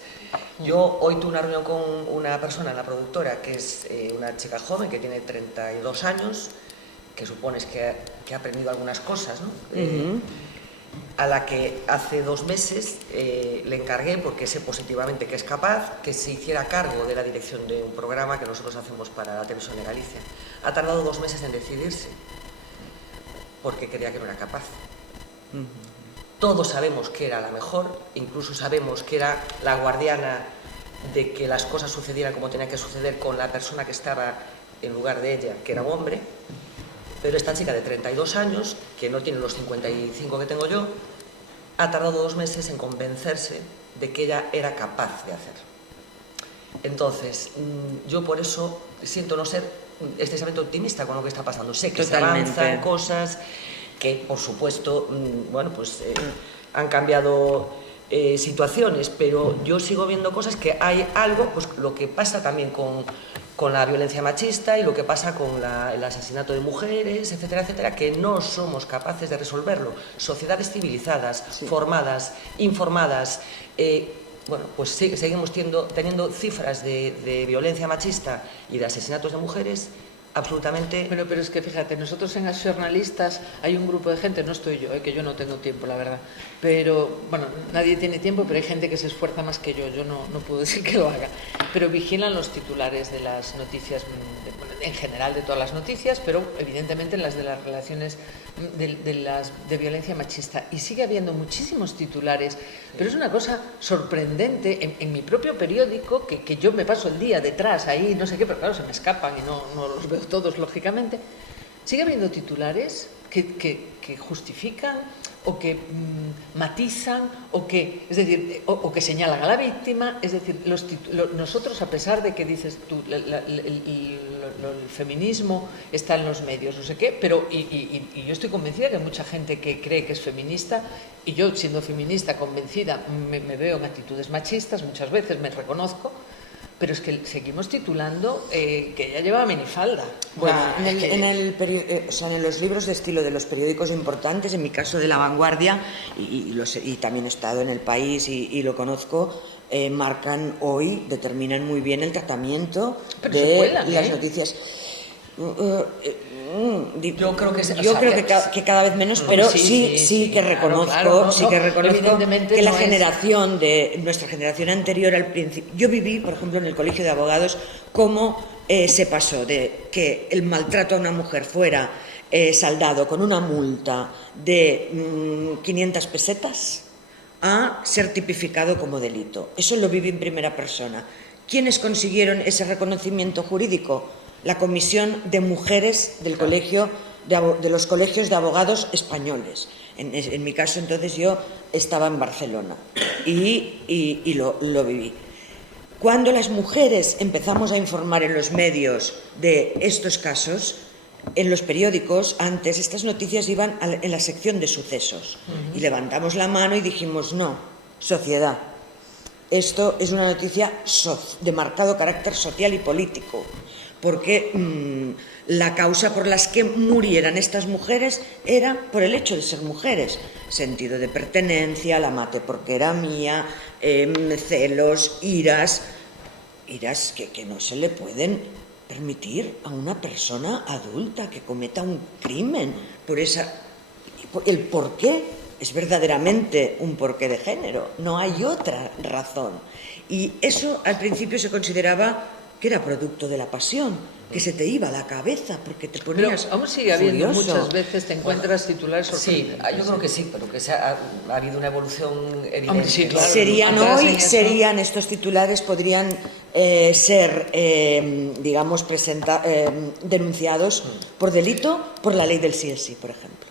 Yo hoy tuve una reunión con una persona, la productora, que es una chica joven que tiene 32 años, que supones que ha aprendido algunas cosas, ¿no? A la que hace 2 meses le encargué, porque sé positivamente que es capaz, que se hiciera cargo de la dirección de un programa que nosotros hacemos para la televisión de Galicia. Ha tardado 2 meses en decidirse, porque creía que no era capaz. Todos sabemos que era la mejor, incluso sabemos que era la guardiana de que las cosas sucedieran como tenían que suceder con la persona que estaba en lugar de ella, que era un hombre, pero esta chica de 32 años, que no tiene los 55 que tengo yo, ha tardado 2 meses en convencerse de que ella era capaz de hacer. Entonces, yo por eso siento no ser excesivamente optimista con lo que está pasando. Sé que Totalmente. se avanzan cosas que, por supuesto, bueno, pues han cambiado situaciones, pero yo sigo viendo cosas que hay algo, pues lo que pasa también con la violencia machista y lo que pasa con el asesinato de mujeres, etcétera, etcétera, que no somos capaces de resolverlo. Sociedades civilizadas, formadas, informadas, bueno, pues seguimos teniendo cifras de violencia machista y de asesinatos de mujeres absolutamente... Bueno, pero es que fíjate, nosotros en las jornalistas hay un grupo de gente, no estoy yo, que yo no tengo tiempo, la verdad, pero, bueno, nadie tiene tiempo, pero hay gente que se esfuerza más que yo no puedo decir que lo haga, pero vigilan los titulares de las noticias, en general de todas las noticias, pero evidentemente en las de las relaciones de violencia machista, y sigue habiendo muchísimos titulares, pero es una cosa sorprendente, en mi propio periódico, que yo me paso el día detrás ahí, no sé qué, pero claro, se me escapan y no los veo todos, lógicamente, sigue habiendo titulares que justifican o que matizan o que, es decir, o que señalan a la víctima, es decir, nosotros, a pesar de que dices tú, el feminismo está en los medios, no sé qué, pero y yo estoy convencida que hay mucha gente que cree que es feminista, y yo, siendo feminista convencida, me veo en actitudes machistas, muchas veces me reconozco, pero es que seguimos titulando que ella lleva minifalda. Bueno, en los libros de estilo de los periódicos importantes, en mi caso de La Vanguardia, y también he estado en El País y lo conozco, determinan muy bien el tratamiento de las noticias. Yo creo que cada vez menos, pero sí que reconozco, que la generación de nuestra generación anterior al principio, yo viví, por ejemplo, en el colegio de abogados, cómo se pasó de que el maltrato a una mujer fuera saldado con una multa de 500 pesetas a ser tipificado como delito. Eso lo viví en primera persona. ¿Quiénes consiguieron ese reconocimiento jurídico? La Comisión de Mujeres del colegio, de los colegios de abogados españoles. En mi caso, entonces, yo estaba en Barcelona y lo viví. Cuando las mujeres empezamos a informar en los medios de estos casos, en los periódicos, antes, estas noticias iban en la sección de sucesos. Y levantamos la mano y dijimos, no, sociedad. Esto es una noticia de marcado carácter social y político, porque la causa por las que murieran estas mujeres era por el hecho de ser mujeres, sentido de pertenencia, la maté porque era mía, celos, iras que no se le pueden permitir a una persona adulta que cometa un crimen el porqué es verdaderamente un porqué de género, no hay otra razón, y eso al principio se consideraba que era producto de la pasión, que se te iba a la cabeza porque te ponías pero aún sigue habiendo furioso. Muchas veces te encuentras titulares sorprendentes. Sí, yo creo que sí, pero que ha habido una evolución evidente. Sí, claro. Serían estos titulares, podrían ser, digamos, denunciados por delito por la ley del sí es sí, por ejemplo.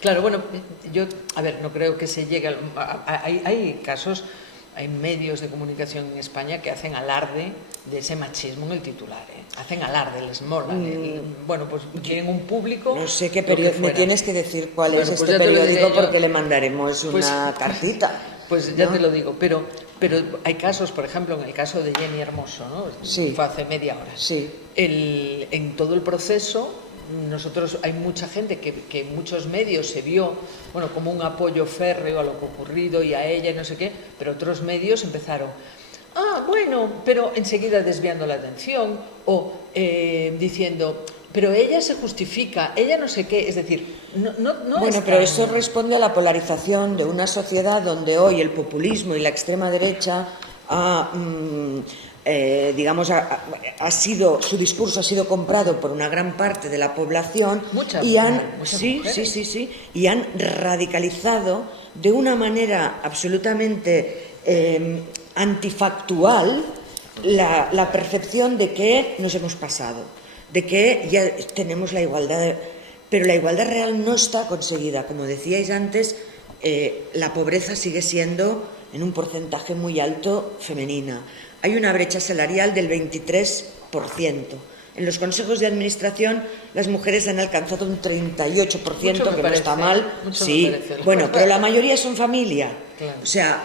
Claro, bueno, yo, a ver, no creo que se llegue hay casos, hay medios de comunicación en España que hacen alarde de ese machismo en el titular, hacen alarde, les mola. Bueno, pues quieren un público... No sé qué periódico, me tienes que decir cuál es este periódico porque le mandaremos una cartita. Pues ya te lo digo, pero hay casos, por ejemplo, en el caso de Jenny Hermoso, ¿no? Sí. Fue hace media hora. Sí. En todo el proceso... Nosotros, hay mucha gente que en muchos medios se vio, bueno, como un apoyo férreo a lo que ha ocurrido y a ella y no sé qué, pero otros medios empezaron, bueno, pero enseguida desviando la atención o diciendo, pero ella se justifica, ella no sé qué, es decir, no bueno, pero eso responde a la polarización de una sociedad donde hoy el populismo y la extrema derecha su discurso ha sido comprado por una gran parte de la población y han radicalizado de una manera absolutamente antifactual la percepción de que nos hemos pasado, de que ya tenemos la igualdad, pero la igualdad real no está conseguida. Como decíais antes, la pobreza sigue siendo en un porcentaje muy alto femenina. Hay una brecha salarial del 23%. En los consejos de administración las mujeres han alcanzado un 38%, que no está mal. Sí, bueno, pero la mayoría son familia. Claro. O sea,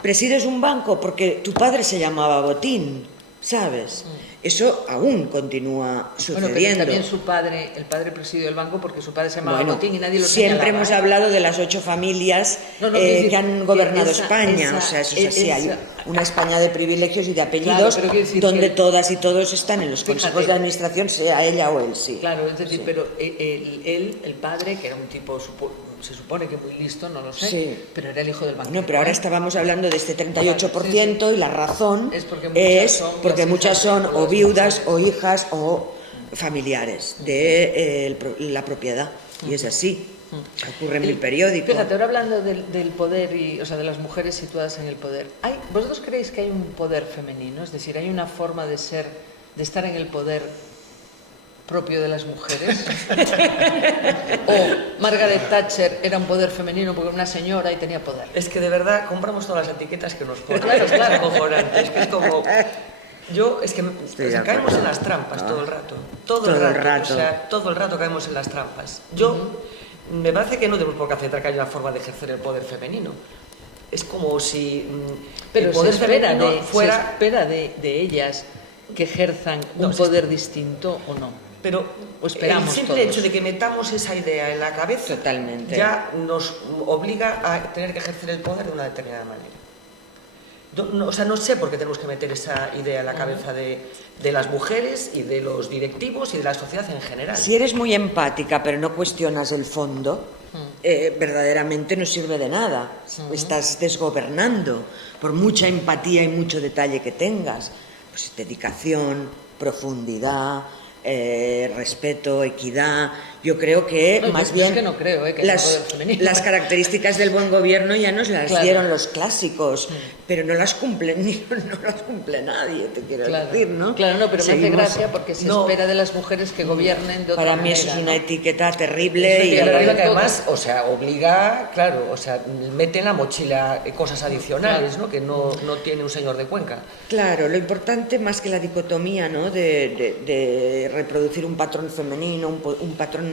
presides un banco porque tu padre se llamaba Botín, ¿sabes? Eso aún continúa sucediendo. Bueno, pero también su padre, el padre presidió el banco porque su padre se llamaba Botín y nadie lo señalaba. Siempre hemos hablado de las 8 familias que han gobernado España. O sea, eso es así. Hay una España de privilegios y de apellidos, claro, donde todas y todos están en los consejos de administración, sea ella o él, sí. Claro, es decir, pero él, el padre, que era un tipo, se supone que muy listo, no lo sé, sí, pero era el hijo del banquero. No, pero ahora estábamos hablando de este 38%, y la razón es porque muchas son o viudas o hijas o familiares de la propiedad, y es así. Ocurre en el periódico. Fíjate, ahora hablando del poder, o sea, de las mujeres situadas en el poder, ¿vosotros creéis que hay un poder femenino? Es decir, ¿hay una forma de estar en el poder propio de las mujeres? ¿O Margaret Thatcher era un poder femenino porque era una señora y tenía poder? Es que de verdad compramos todas las etiquetas que nos ponen. Claro, cojonantes, que es como... caemos en las trampas todo el rato. Todo el rato. O sea, todo el rato caemos en las trampas. Me parece que no tenemos por qué aceptar que haya una forma de ejercer el poder femenino. Es como si pero el poder femenino fuera... ¿Se espera de ellas que ejerzan un poder distinto o no? Pero el simple hecho de que metamos esa idea en la cabeza ya nos obliga a tener que ejercer el poder de una determinada manera. O sea, no sé por qué tenemos que meter esa idea en la cabeza de las mujeres y de los directivos y de la sociedad en general. Si eres muy empática pero no cuestionas el fondo, verdaderamente no sirve de nada. Estás desgobernando, por mucha empatía y mucho detalle que tengas. Pues dedicación, profundidad, respeto, equidad. Yo creo que más bien que no creo, que las características del buen gobierno ya nos las dieron los clásicos, pero no las cumple nadie, te quiero decir, ¿no? Claro, no, pero me hace gracia porque se espera de las mujeres que gobiernen de otra manera. Para mí eso es una etiqueta terrible y que además, o sea, obliga, claro, o sea, mete en la mochila cosas adicionales, ¿no? Que no tiene un señor de Cuenca. Claro, lo importante más que la dicotomía, ¿no? De reproducir un patrón femenino, un patrón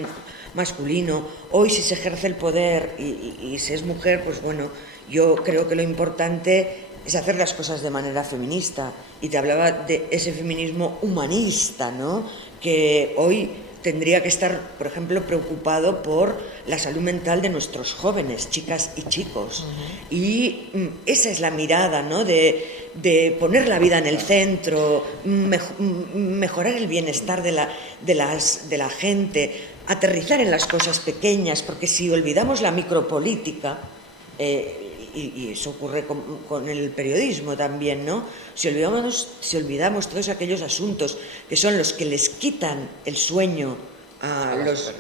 masculino. Hoy, si se ejerce el poder y se es mujer, pues bueno, yo creo que lo importante es hacer las cosas de manera feminista. Y te hablaba de ese feminismo humanista, ¿no? Que hoy tendría que estar, por ejemplo, preocupado por la salud mental de nuestros jóvenes, chicas y chicos. Y esa es la mirada, ¿no? De poner la vida en el centro, mejorar el bienestar de la gente, aterrizar en las cosas pequeñas, porque si olvidamos la micropolítica, y eso ocurre con el periodismo también, ¿no? Si olvidamos todos aquellos asuntos que son los que les quitan el sueño a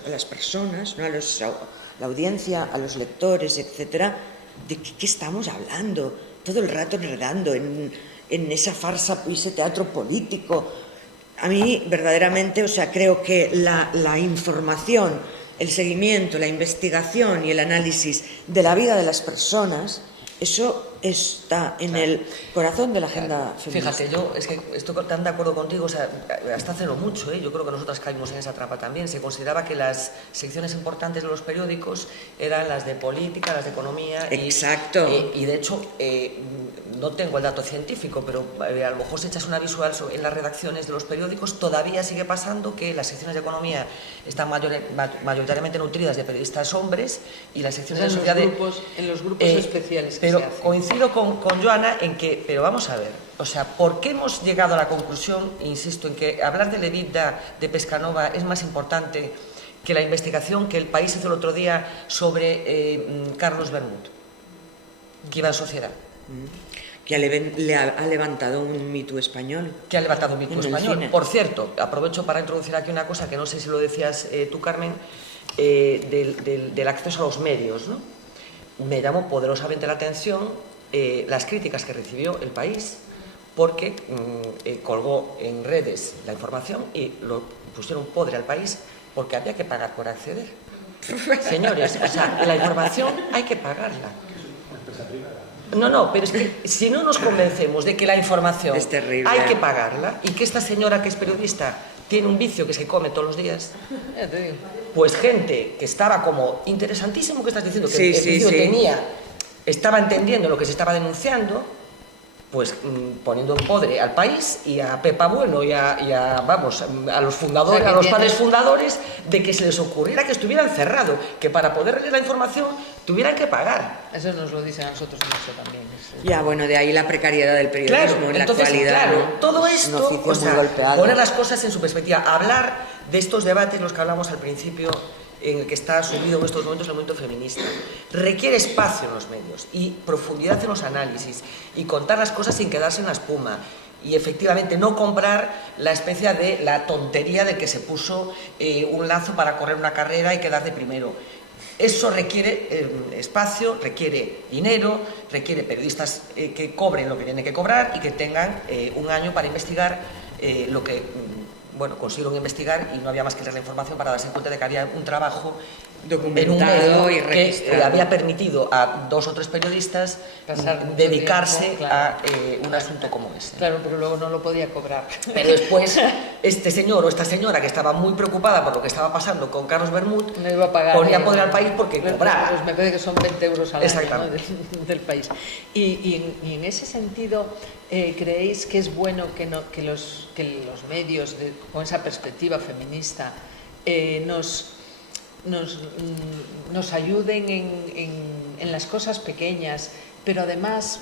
las personas, ¿no? A la audiencia, a los lectores, etcétera, ¿de qué estamos hablando? Todo el rato enredando en esa farsa y ese teatro político. A mí, verdaderamente, o sea, creo que la información, el seguimiento, la investigación y el análisis de la vida de las personas, eso está en el corazón de la agenda feminista. Fíjate, yo es que estoy tan de acuerdo contigo, o sea, hasta hace no mucho, yo creo que nosotras caímos en esa trampa también. Se consideraba que las secciones importantes de los periódicos eran las de política, las de economía. Exacto. Y de hecho, no tengo el dato científico, pero a lo mejor si echas una visual en las redacciones de los periódicos, todavía sigue pasando que las secciones de economía están mayoritariamente nutridas de periodistas hombres y las secciones de sociedad en los grupos especiales que pero se hacen. Coincido con Joana en que, pero vamos a ver, o sea, ¿por qué hemos llegado a la conclusión, insisto, en que hablar del EBITDA de Pescanova es más importante que la investigación que El País hizo el otro día sobre Carlos Bermud, que iba en sociedad? Que le ha levantado un Me Too español. Que ha levantado un Me Too español. Por cierto, aprovecho para introducir aquí una cosa que no sé si lo decías tú, Carmen, del acceso a los medios, ¿no? Me llamó poderosamente la atención las críticas que recibió El País porque colgó en redes la información y lo pusieron podre al País porque había que pagar por acceder. Señores, o sea, la información hay que pagarla. No, pero es que si no nos convencemos de que la información es terrible, hay que pagarla y que esta señora que es periodista tiene un vicio que se come todos los días, pues gente que estaba como interesantísimo que estás diciendo, que el vicio tenía, estaba entendiendo lo que se estaba denunciando, pues poniendo en podre al País y a Pepa Bueno y a los fundadores, o sea, a los padres fundadores, de que se les ocurriera que estuvieran cerrados, que para poder leer la información tuvieran que pagar. Eso nos lo dicen a nosotros mucho también. Ya, bueno, de ahí la precariedad del periodismo en la actualidad. Claro, ¿no? todo esto, o sea, poner las cosas en su perspectiva, hablar de estos debates, los que hablamos al principio, en el que está subido en estos momentos el movimiento feminista, requiere espacio en los medios y profundidad en los análisis y contar las cosas sin quedarse en la espuma y efectivamente no comprar la especie de la tontería de que se puso un lazo para correr una carrera y quedar de primero. Eso requiere espacio, requiere dinero, requiere periodistas que cobren lo que tienen que cobrar y que tengan un año para investigar lo que consiguieron investigar y no había más que leer la información para darse cuenta de que había un trabajo documentado y registrado que había permitido a 2 o 3 periodistas dedicarse a un asunto como ese. Claro, pero luego no lo podía cobrar. Pero después este señor o esta señora que estaba muy preocupada por lo que estaba pasando con Carlos Bermud, no iba a pagar, ponía poder al País porque cobraba. Pues me parece que son 20 euros al año, ¿no? del País. Y en ese sentido, ¿creéis que es bueno que los medios con esa perspectiva feminista nos ayuden en las cosas pequeñas, pero además,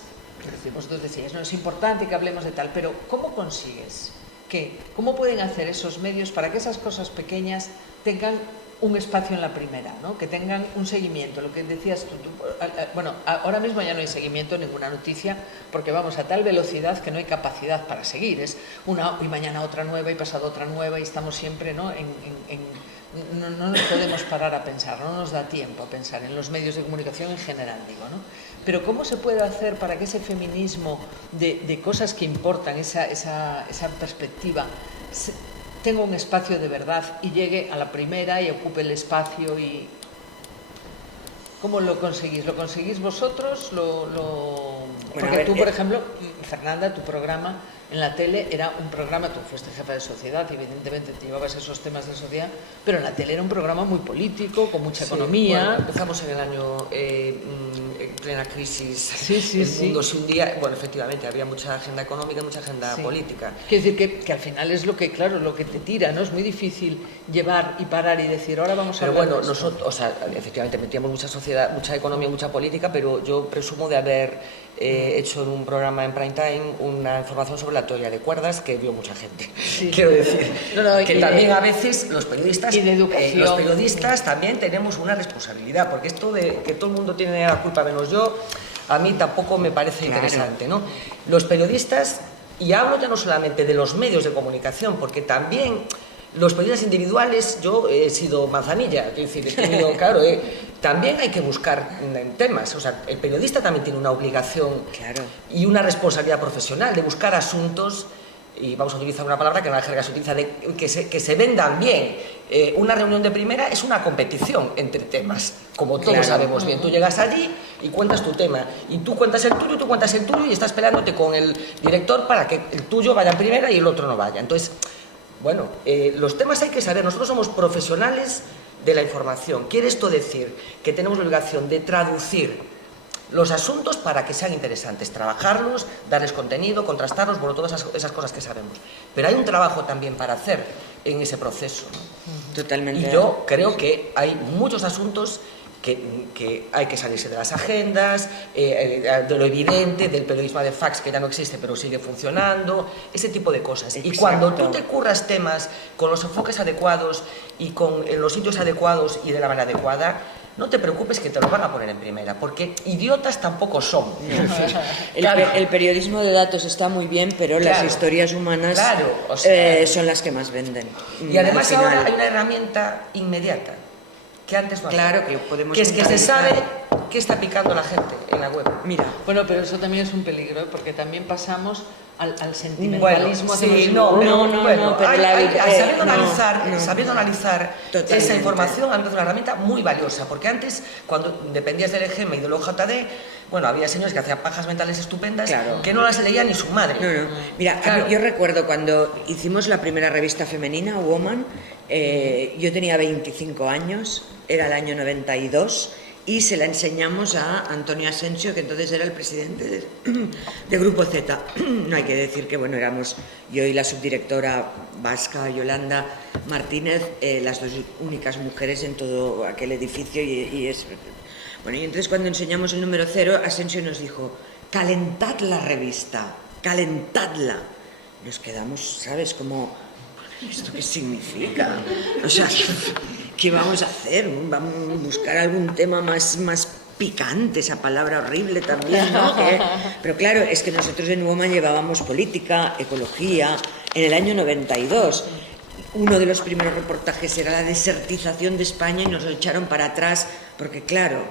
vosotros decíais, no es importante que hablemos de tal, pero ¿cómo consigues? ¿Cómo pueden hacer esos medios para que esas cosas pequeñas tengan un espacio en la primera, ¿no? Que tengan un seguimiento? Lo que decías tú, bueno, ahora mismo ya no hay seguimiento en ninguna noticia porque vamos a tal velocidad que no hay capacidad para seguir, es una y mañana otra nueva y pasado otra nueva y estamos siempre, ¿no? No nos podemos parar a pensar, no nos da tiempo a pensar en los medios de comunicación en general, digo, ¿no? Pero ¿cómo se puede hacer para que ese feminismo de cosas que importan, esa perspectiva, tenga un espacio de verdad y llegue a la primera y ocupe el espacio? Y ¿cómo lo conseguís? ¿Lo conseguís vosotros? Porque tú, por ejemplo, Fernanda, tu programa en la tele era un programa, tú fuiste jefa de sociedad, evidentemente te llevabas esos temas de sociedad, pero en la tele era un programa muy político, con mucha economía. Bueno, empezamos en el año en plena crisis, el mundo se hundía, bueno, efectivamente, había mucha agenda económica y mucha agenda política. Quiero decir que al final es lo que te tira, ¿no? Es muy difícil llevar y parar y decir, ahora vamos a hablar de esto. Nosotros, o sea, efectivamente metíamos mucha sociedad, mucha economía, mucha política, pero yo presumo de haber hecho en un programa en prime time una información sobre la teoría de cuerdas que vio mucha gente. Quiero decir que también a veces los periodistas también tenemos una responsabilidad, porque esto de que todo el mundo tiene la culpa menos yo, a mí tampoco me parece interesante, ¿no? Los periodistas, y hablo ya no solamente de los medios de comunicación, porque también los periodistas individuales, yo he sido manzanilla, quiero decir, he tenido, claro, también hay que buscar temas, o sea, el periodista también tiene una obligación y una responsabilidad profesional de buscar asuntos, y vamos a utilizar una palabra que en la jerga se utiliza, que se vendan bien. Una reunión de primera es una competición entre temas, como todos sabemos bien. Tú llegas allí y cuentas tu tema, y tú cuentas el tuyo, y estás peleándote con el director para que el tuyo vaya en primera y el otro no vaya. Entonces, bueno, los temas hay que saber. Nosotros somos profesionales de la información. ¿Quiere esto decir que tenemos la obligación de traducir los asuntos para que sean interesantes, trabajarlos, darles contenido, contrastarlos, bueno, todas esas cosas que sabemos? Pero hay un trabajo también para hacer en ese proceso, ¿no? Totalmente. Y yo creo que hay muchos asuntos que hay que salirse de las agendas, de lo evidente, del periodismo de fax que ya no existe pero sigue funcionando, ese tipo de cosas. Exacto. Y cuando tú te curras temas con los enfoques adecuados y con los sitios adecuados y de la manera adecuada, no te preocupes que te lo van a poner en primera, porque idiotas tampoco son. El periodismo de datos está muy bien, pero las historias humanas son las que más venden. Y además ahora hay una herramienta inmediata que antes no había. Claro, que podemos que es que se sabe qué está picando la gente en la web? Mira. Bueno, pero eso también es un peligro, ¿eh? Porque también pasamos al sentimentalismo. Bueno, sí, hacemos pero la sabiendo analizar Totalmente. esa información, a mí me parece una herramienta muy valiosa, porque antes, cuando dependías del EGM y del OJD, bueno, había señores que hacían pajas mentales estupendas, Claro. que no las leía ni su madre. No. Mira, Claro. yo recuerdo cuando hicimos la primera revista femenina, Woman, yo tenía 25 años, era el año 92, y se la enseñamos a Antonio Asensio, que entonces era el presidente de Grupo Z. No hay que decir que, bueno, éramos yo y la subdirectora vasca, Yolanda Martínez, las dos únicas mujeres en todo aquel edificio, y es... Bueno, y entonces cuando enseñamos el número 0, Asensio nos dijo: calentad la revista, calentadla. Nos quedamos, ¿sabes? Como, ¿esto qué significa? O sea, ¿qué vamos a hacer? Vamos a buscar algún tema más picante, esa palabra horrible también, ¿no? Pero claro, es que nosotros en Woman llevábamos política, ecología, en el año 92. Uno de los primeros reportajes era la desertización de España y nos lo echaron para atrás porque, claro,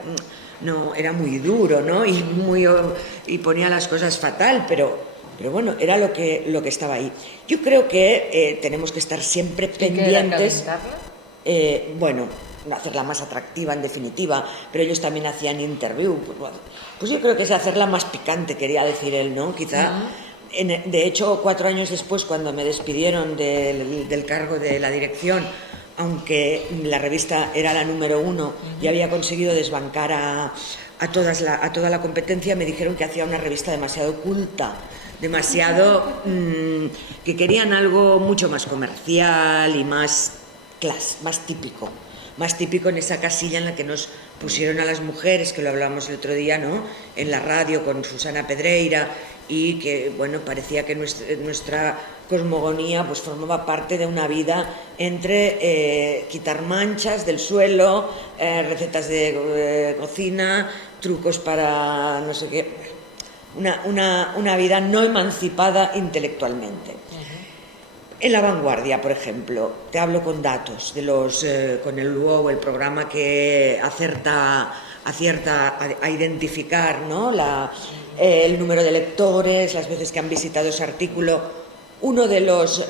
no, era muy duro, ¿no? Y ponía las cosas fatal, pero bueno, era lo que estaba ahí. Yo creo que tenemos que estar siempre pendientes. Bueno, hacerla más atractiva en definitiva, pero ellos también hacían interview. Pues yo creo que es hacerla más picante, quería decir él, ¿no? Quizá. De hecho, 4 años después, cuando me despidieron del cargo de la dirección, aunque la revista era la número 1 y había conseguido desbancar a toda la competencia, me dijeron que hacía una revista demasiado culta, demasiado... que querían algo mucho más comercial y más típico en esa casilla en la que nos pusieron a las mujeres, que lo hablábamos el otro día, ¿no? En la radio con Susana Pedreira, y que, bueno, parecía que nuestra cosmogonía pues formaba parte de una vida entre quitar manchas del suelo, recetas de cocina, trucos para no sé qué, una vida no emancipada intelectualmente. En La Vanguardia, por ejemplo, te hablo con datos con el WOW, el programa que acierta a identificar, ¿no? El número de lectores, las veces que han visitado ese artículo. Uno de los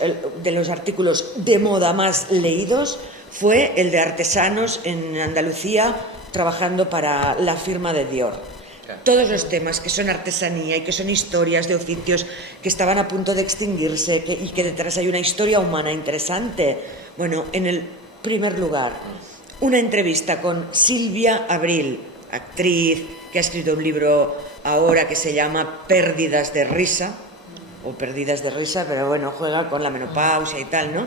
artículos de moda más leídos fue el de artesanos en Andalucía trabajando para la firma de Dior. Todos los temas que son artesanía y que son historias de oficios que estaban a punto de extinguirse y que detrás hay una historia humana interesante. Bueno, en el primer lugar, una entrevista con Silvia Abril, actriz que ha escrito un libro ahora que se llama Pérdidas de risa, pero bueno, juega con la menopausia y tal, ¿no?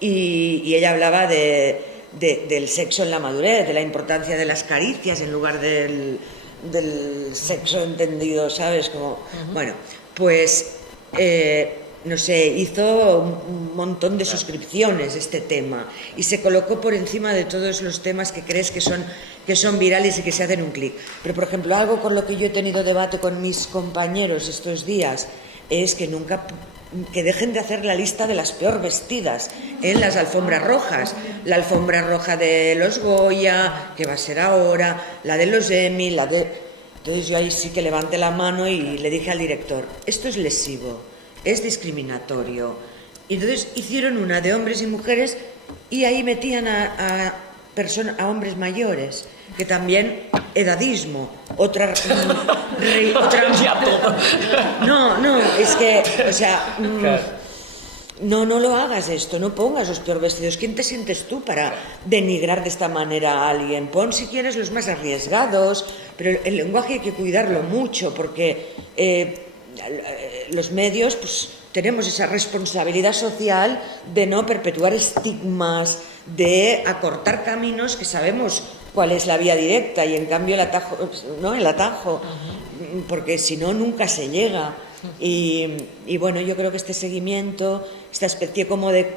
Y ella hablaba del sexo en la madurez, de la importancia de las caricias en lugar del sexo entendido, ¿sabes? Como, bueno, pues no sé, hizo un montón de suscripciones este tema y se colocó por encima de todos los temas que crees que son virales y que se hacen un clic. Pero, por ejemplo, algo con lo que yo he tenido debate con mis compañeros estos días es que dejen de hacer la lista de las peor vestidas en las alfombras rojas. La alfombra roja de los Goya, que va a ser ahora, la de los Emmy, Entonces yo ahí sí que levanté la mano y le dije al director: esto es lesivo, es discriminatorio. Y entonces hicieron una de hombres y mujeres y ahí metían a hombres mayores, que también edadismo, otra no, es que, o sea, no lo hagas esto, no pongas los peor vestidos. ¿Quién te sientes tú para denigrar de esta manera a alguien? Pon, si quieres, los más arriesgados, pero el lenguaje hay que cuidarlo mucho, porque los medios pues tenemos esa responsabilidad social de no perpetuar estigmas, de acortar caminos que sabemos cuál es la vía directa y en cambio el atajo, porque si no nunca se llega. Y bueno, yo creo que este seguimiento, esta especie como de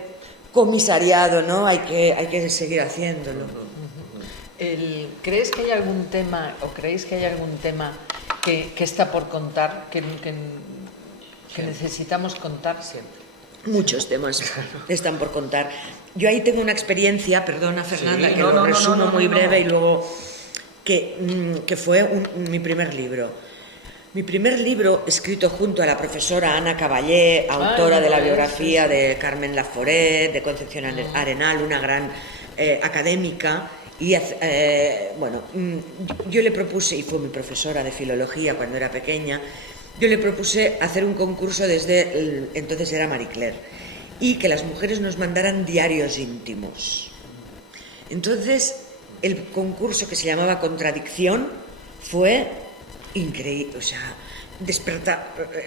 comisariado, ¿no? Hay que seguir haciéndolo. ¿Crees que hay algún tema o creéis que hay algún tema que está por contar, que necesitamos contar siempre? Muchos temas están por contar. Yo ahí tengo una experiencia, perdona Fernanda, que lo resumo muy breve y luego... que fue mi primer libro. Mi primer libro, escrito junto a la profesora Ana Caballé, autora de la biografía de Carmen Laforet, de Concepción Arenal, una gran académica, y bueno, yo le propuse, y fue mi profesora de filología cuando era pequeña, yo le propuse hacer un concurso desde, entonces era Marie Claire, y que las mujeres nos mandaran diarios íntimos. Entonces, el concurso, que se llamaba Contradicción, fue increíble, o sea,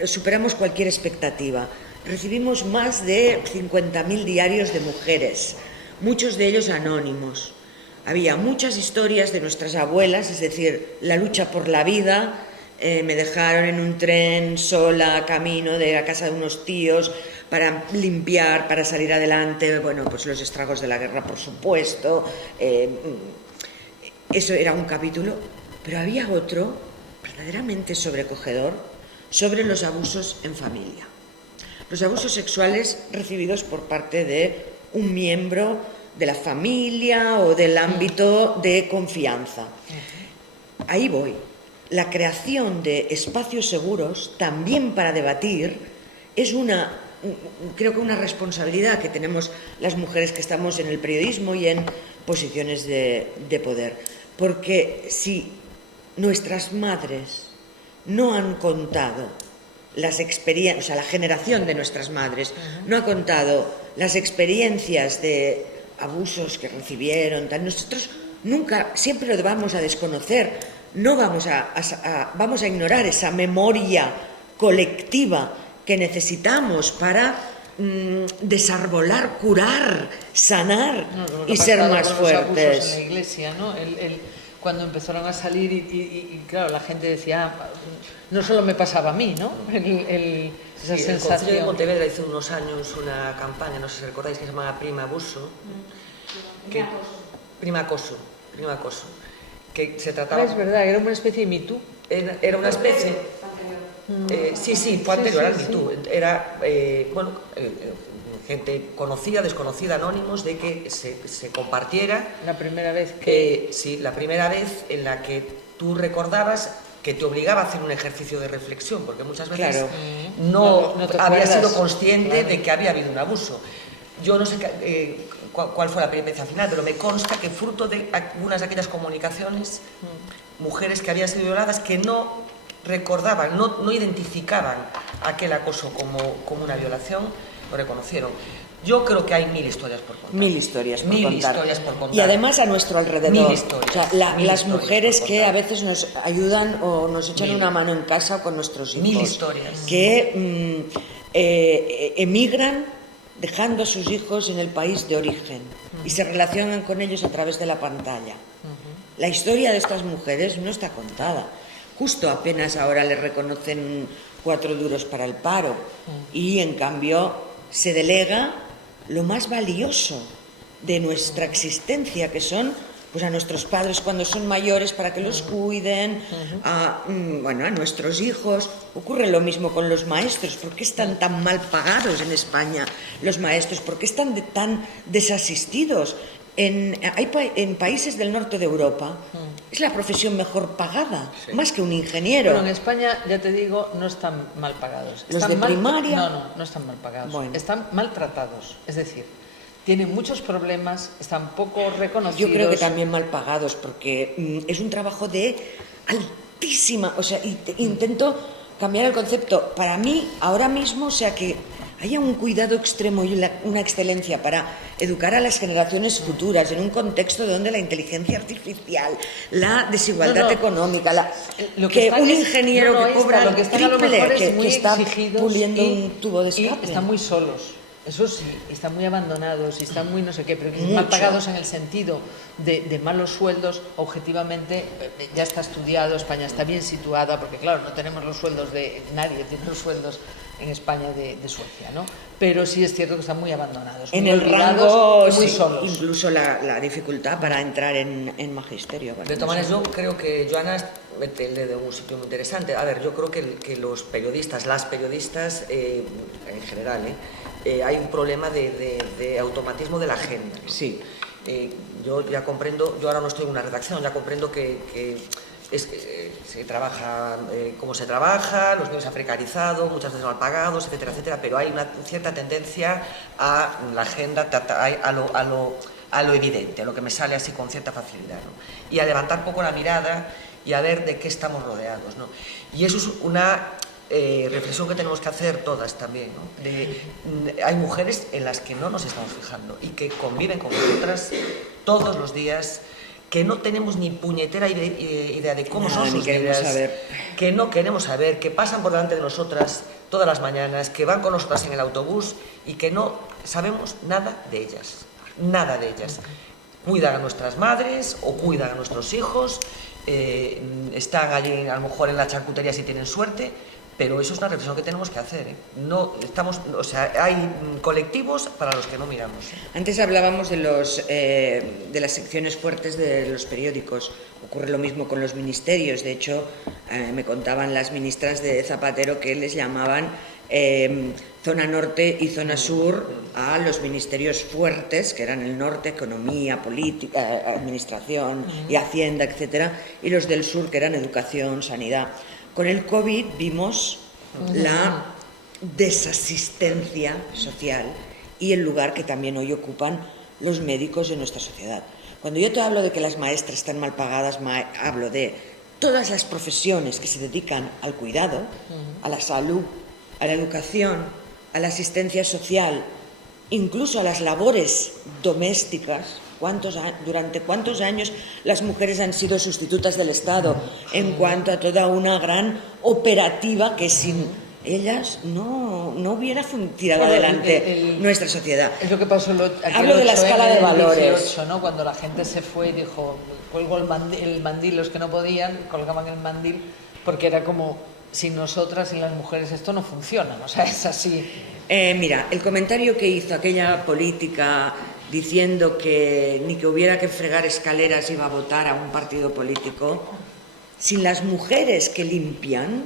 superamos cualquier expectativa. Recibimos más de 50.000 diarios de mujeres, muchos de ellos anónimos. Había muchas historias de nuestras abuelas, es decir, la lucha por la vida. Me dejaron en un tren sola, camino de la casa de unos tíos, para limpiar, para salir adelante, bueno, pues los estragos de la guerra, por supuesto. Eso era un capítulo, pero había otro verdaderamente sobrecogedor sobre los abusos en familia. Los abusos sexuales recibidos por parte de un miembro de la familia o del ámbito de confianza. Ahí voy. La creación de espacios seguros, también para debatir, es creo que una responsabilidad que tenemos las mujeres que estamos en el periodismo y en posiciones de poder. Porque si nuestras madres no han contado las experiencias, o sea, la generación de nuestras madres no ha contado las experiencias de abusos que recibieron, nosotros nunca, siempre lo vamos a desconocer. No vamos a ignorar esa memoria colectiva que necesitamos para desarbolar, curar, sanar y ser más fuertes. Los abusos en la iglesia, ¿no? Cuando empezaron a salir y claro, la gente decía, no solo me pasaba a mí, ¿no? Esa sensación. El Concilio de Pontevedra hizo unos años una campaña, no sé si recordáis, que se llamaba Prima Abuso. Prima Acoso. Que se trataba... Es verdad, era una especie de Me Too. Era una especie... sí, fue anterior al Me Too. Era, gente conocida, desconocida, anónimos, de que se compartiera... La primera vez que... sí, la primera vez en la que tú recordabas que te obligaba a hacer un ejercicio de reflexión, porque muchas veces no había sido consciente de que había habido un abuso. Yo no sé cuál fue la peripecia final, pero me consta que fruto de algunas de aquellas comunicaciones, mujeres que habían sido violadas, que no recordaban, no identificaban aquel acoso como una violación, lo reconocieron. Yo creo que hay 1000 historias por contar. 1000 historias por contar. Historias por contar. Y además a nuestro alrededor. 1000 historias. O sea, las mujeres que a veces nos ayudan o nos echan una mano en casa con nuestros hijos. 1000 historias. Que emigran dejando a sus hijos en el país de origen y se relacionan con ellos a través de la pantalla. La historia de estas mujeres no está contada. Justo apenas ahora les reconocen 4 duros para el paro y en cambio se delega lo más valioso de nuestra existencia, que son pues a nuestros padres cuando son mayores para que los cuiden, a nuestros hijos. Ocurre lo mismo con los maestros. ¿Por qué están tan mal pagados en España los maestros? ¿Por qué están tan desasistidos? En países del norte de Europa es la profesión mejor pagada, más que un ingeniero. Pero en España, ya te digo, no están mal pagados. ¿Los de primaria? No están mal pagados. Bueno. Están maltratados. Es decir, tienen muchos problemas, están poco reconocidos. Yo creo que también mal pagados, porque es un trabajo de altísima... O sea, intento cambiar el concepto. Para mí, ahora mismo, o sea, que haya un cuidado extremo y una excelencia para educar a las generaciones futuras en un contexto donde la inteligencia artificial, la desigualdad económica, que un ingeniero que cobra el triple, que está puliendo un tubo de escape. Están muy solos. Eso sí, están muy abandonados y están muy no sé qué, pero mal pagados en el sentido de malos sueldos. Objetivamente ya está estudiado, España está bien situada, porque claro, no tenemos los sueldos nadie tiene los sueldos en España de Suecia, ¿no? Pero sí es cierto que están muy abandonados, en muy el rango, y muy solos. Incluso la dificultad para entrar en magisterio. De todas maneras, yo creo que Joana mete el dedo en un sitio muy interesante. A ver, yo creo que los periodistas, las periodistas, en general, hay un problema de automatismo de la agenda, ¿no? Sí. Yo ya comprendo, yo ahora no estoy en una redacción, ya comprendo que se trabaja como se trabaja, los medios se han precarizado, muchas veces mal pagados, etcétera, etcétera, pero hay una cierta tendencia a la agenda, a lo evidente, a lo que me sale así con cierta facilidad, ¿no? Y a levantar poco la mirada y a ver de qué estamos rodeados, ¿no? Y eso es una reflexión que tenemos que hacer todas también, ¿no? Hay mujeres en las que no nos estamos fijando y que conviven con nosotras todos los días, que no tenemos ni puñetera idea de cómo son sus vidas, que no queremos saber, que pasan por delante de nosotras todas las mañanas, que van con nosotras en el autobús y que no sabemos nada de ellas, nada de ellas. Cuidan a nuestras madres o cuidan a nuestros hijos, están allí a lo mejor en la charcutería si tienen suerte, pero eso es una reflexión que tenemos que hacer, ¿eh? No estamos, o sea, hay colectivos para los que no miramos. Antes hablábamos de las secciones fuertes de los periódicos. Ocurre lo mismo con los ministerios. De hecho, me contaban las ministras de Zapatero que les llamaban zona norte y zona sur a los ministerios fuertes, que eran el norte, economía, política, administración y hacienda, etcétera, y los del sur, que eran educación, sanidad. Con el COVID vimos la desasistencia social y el lugar que también hoy ocupan los médicos en nuestra sociedad. Cuando yo te hablo de que las maestras están mal pagadas, hablo de todas las profesiones que se dedican al cuidado, a la salud, a la educación, a la asistencia social, incluso a las labores domésticas. ¿Durante cuántos años las mujeres han sido sustitutas del Estado en cuanto a toda una gran operativa que sin ellas no hubiera tirado adelante nuestra sociedad? Es lo que pasó Hablo de la escala de valores. 18, ¿no? Cuando la gente se fue y dijo, cuelgo el mandil, los que no podían, colgaban el mandil, porque era como, sin nosotras, sin las mujeres, esto no funciona, o sea, es así. Mira, el comentario que hizo aquella política diciendo que ni que hubiera que fregar escaleras iba a votar a un partido político, sin las mujeres que limpian,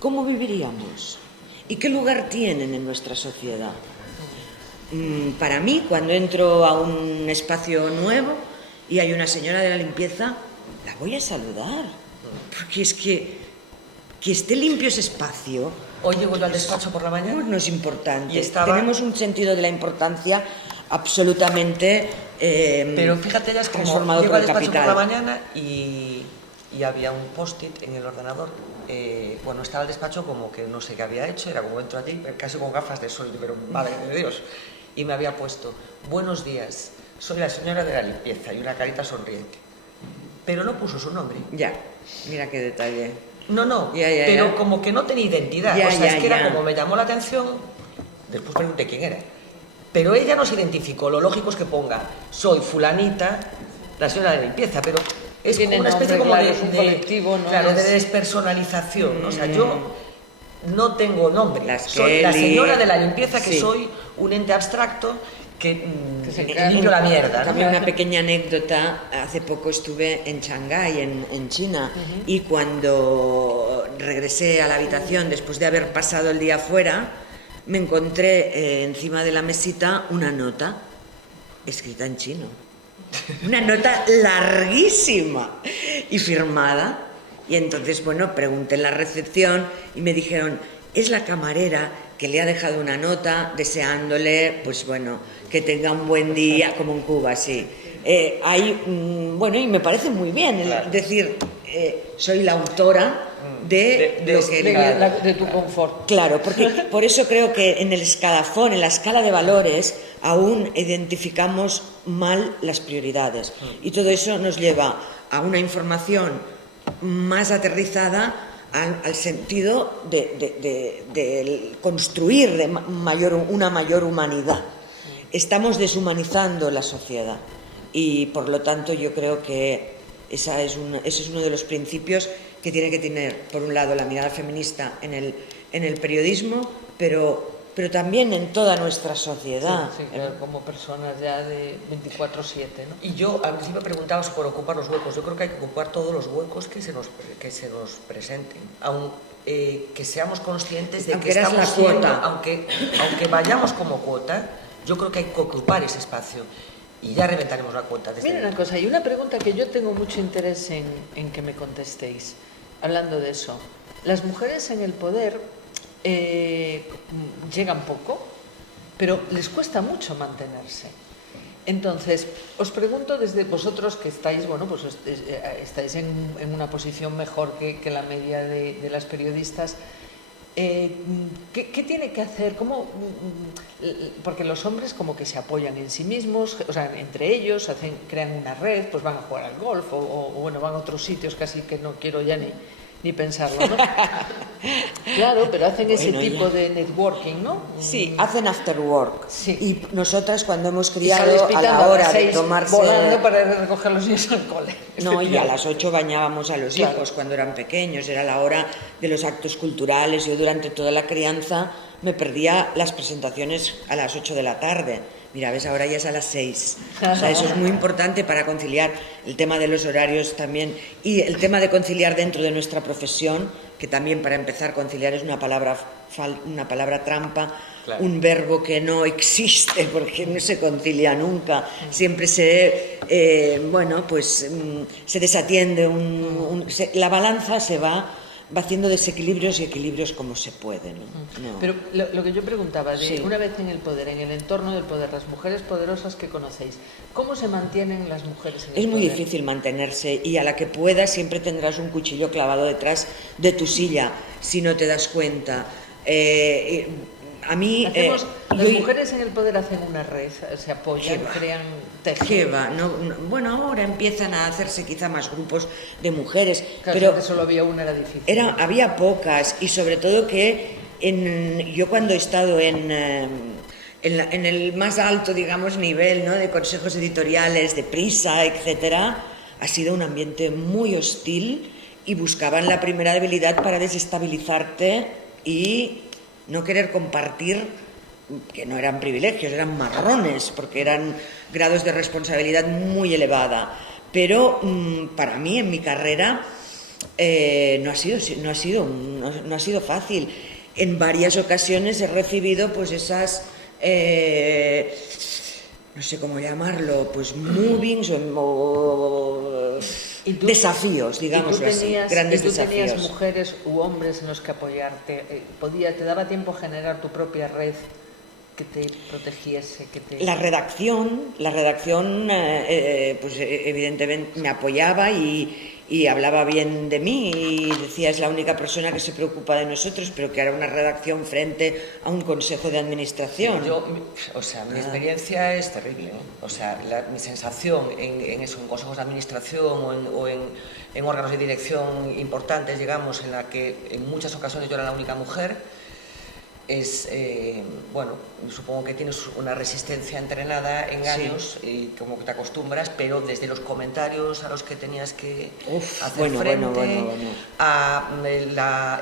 ¿cómo viviríamos? ¿Y qué lugar tienen en nuestra sociedad? Para mí, cuando entro a un espacio nuevo y hay una señora de la limpieza, la voy a saludar, porque es que esté limpio ese espacio. Hoy llego yo al despacho por la mañana. No es importante. Y estaba... Tenemos un sentido de la importancia absolutamente pero fíjate, ya es como transformado llego por al el despacho capital. por la mañana y había un post-it en el ordenador. Bueno, estaba el despacho como que no sé qué había hecho, era como entro allí, casi con gafas de sol, pero madre de Dios. Y me había puesto, buenos días, soy la señora de la limpieza, y una carita sonriente. Pero no puso su nombre. Ya, mira qué detalle. No, Ya, pero ya. como que no tenía identidad. Ya, o sea, es que ya. era como me llamó la atención, después pregunté quién era. Pero ella no se identificó, lo lógico es que ponga, soy fulanita, la señora de limpieza, pero es como una especie como claro, es un colectivo, ¿no? Claro, de despersonalización. O sea, yo no tengo nombre, soy la señora de la limpieza, que sí. Soy un ente abstracto que se limpio la mierda, ¿no? También una pequeña anécdota, hace poco estuve en Shanghái, en China, y cuando regresé a la habitación después de haber pasado el día fuera, me encontré encima de la mesita una nota escrita en chino. Una nota larguísima y firmada. Y entonces, bueno, pregunté en la recepción y me dijeron, es la camarera que le ha dejado una nota deseándole, pues bueno, que tenga un buen día, como en Cuba, sí. Bueno, y me parece muy bien decir, soy la autora de tu confort. Claro, porque por eso creo que en el escalafón, en la escala de valores, aún identificamos mal las prioridades. Y todo eso nos lleva a una información más aterrizada al sentido de construir una mayor humanidad. Estamos deshumanizando la sociedad y, por lo tanto, yo creo que ese es uno de los principios que tiene que tener, por un lado, la mirada feminista en el periodismo, pero pero también en toda nuestra sociedad. Sí, claro, como personas ya de 24/7, ¿no? Y yo al principio preguntabas por ocupar los huecos. Yo creo que hay que ocupar todos los huecos que se nos presenten, que seamos conscientes de Aunque que eras estamos la siendo, cuota. aunque vayamos como cuota, yo creo que hay que ocupar ese espacio y ya reventaremos la cuota. Mira una cosa, hay una pregunta que yo tengo mucho interés en que me contestéis, hablando de eso. Las mujeres en el poder llegan poco, pero les cuesta mucho mantenerse. Entonces, os pregunto desde vosotros que estáis, bueno, pues estáis en una posición mejor que la media de las periodistas, ¿qué tiene que hacer? ¿Cómo? Porque los hombres como que se apoyan en sí mismos, o sea, entre ellos, crean una red, pues van a jugar al golf o bueno, van a otros sitios casi que no quiero ya ni pensarlo, ¿no? Claro, pero hacen ese tipo de networking, ¿no? Sí, hacen after work. Sí. Y nosotras cuando hemos Y criado sales a pitando la hora las de 6 tomarse... volando para recoger los niños al cole. No, y a las 8 bañábamos a los Claro. hijos cuando eran pequeños, era la hora de los actos culturales. Yo durante toda la crianza me perdía las presentaciones a las 8 de la tarde. Mira, ves, ahora ya es a las 6. O sea, eso es muy importante para conciliar el tema de los horarios también y el tema de conciliar dentro de nuestra profesión, que también para empezar conciliar es una palabra trampa, claro. Un verbo que no existe porque no se concilia nunca, siempre se desatiende, la balanza se va haciendo desequilibrios y equilibrios como se puede, ¿no? No. Pero lo que yo preguntaba, Sí. una vez en el poder, en el entorno del poder, las mujeres poderosas que conocéis, ¿cómo se mantienen las mujeres en el poder? Es muy difícil mantenerse y a la que puedas siempre tendrás un cuchillo clavado detrás de tu silla si no te das cuenta. A mí... las mujeres en el poder hacen una red, se apoyan, crean, tejen. ¿Qué va? Bueno, ahora empiezan a hacerse quizá más grupos de mujeres, Claro, pero que solo había una, era difícil. había pocas y sobre todo que yo cuando he estado en el más alto, digamos, nivel, ¿no?, de consejos editoriales, de Prisa, etcétera, ha sido un ambiente muy hostil y buscaban la primera debilidad para desestabilizarte y no querer compartir, que no eran privilegios, eran marrones, porque eran grados de responsabilidad muy elevada. Pero para mí, en mi carrera, no ha sido fácil. En varias ocasiones he recibido pues esas... no sé cómo llamarlo, pues movings o desafíos, digamos así, grandes desafíos. ¿Y tú tenías mujeres u hombres en los que apoyarte? ¿Te daba tiempo generar tu propia red que te protegiese? La redacción, pues evidentemente me apoyaba y hablaba bien de mí y decía es la única persona que se preocupa de nosotros, pero que era una redacción frente a un consejo de administración. Mi experiencia es terrible, ¿eh? O sea, mi sensación en consejos de administración o en órganos de dirección importantes, digamos, en la que en muchas ocasiones yo era la única mujer, es, supongo que tienes una resistencia entrenada en años y como que te acostumbras, pero desde los comentarios a los que tenías que hacer frente, a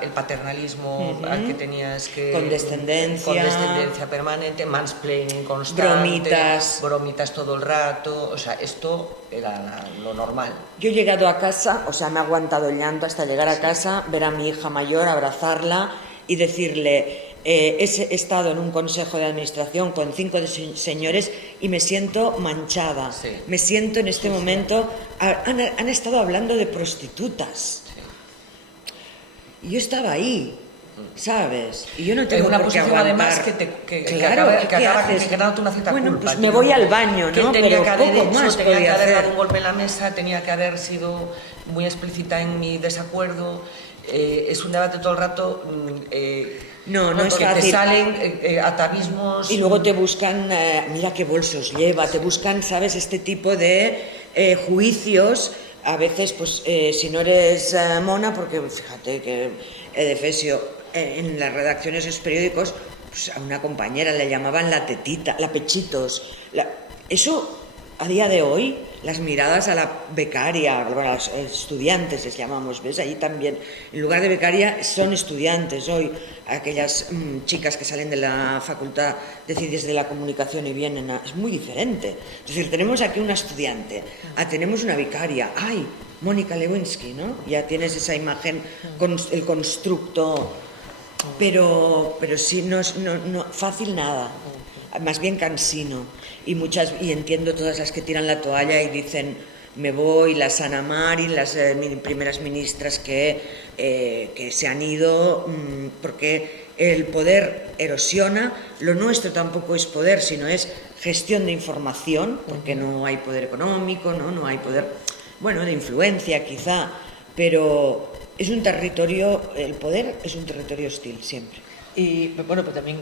el paternalismo al que tenías que... Condescendencia permanente, mansplaining constante, bromitas todo el rato, o sea, esto era lo normal. Yo he llegado a casa, o sea, me ha aguantado el llanto hasta llegar a casa, ver a mi hija mayor, abrazarla y decirle... he estado en un consejo de administración con 5 señores y me siento manchada. Sí. Me siento en este momento... Han estado hablando de prostitutas. Sí. Y yo estaba ahí, ¿sabes? Y yo no tengo una por qué posición aguantar. Además que acaba generándote una cierta culpa. Pues me voy al baño, ¿no? Tenía Pero que haber poco más tenía que haber hacer. dado un golpe en la mesa, tenía que haber sido muy explícita en mi desacuerdo. Es un debate todo el rato... No es porque fácil. te salen atavismos... Y luego te buscan, mira qué bolsos lleva, te buscan, ¿sabes?, este tipo de juicios. A veces, pues, si no eres mona, porque fíjate que Edefesio, en las redacciones de los periódicos, pues, a una compañera le llamaban la tetita, la pechitos. Eso a día de hoy, las miradas a la becaria, bueno, a los estudiantes les llamamos, ¿ves? Allí también, en lugar de becaria, son estudiantes hoy. Aquellas chicas que salen de la Facultad de Ciencias de la Comunicación y vienen es muy diferente. Es decir, tenemos aquí una estudiante, tenemos una becaria, ¡ay! Mónica Lewinsky, ¿no? Ya tienes esa imagen con el constructo, pero sí, no fácil nada, más bien cansino. Y entiendo todas las que tiran la toalla y dicen me voy, las Ana Mari, las primeras ministras que se han ido, porque el poder erosiona. Lo nuestro tampoco es poder, sino es gestión de información, porque no hay poder económico, no hay poder, bueno, de influencia quizá, pero es un territorio, el poder es un territorio hostil siempre. Y bueno, pero también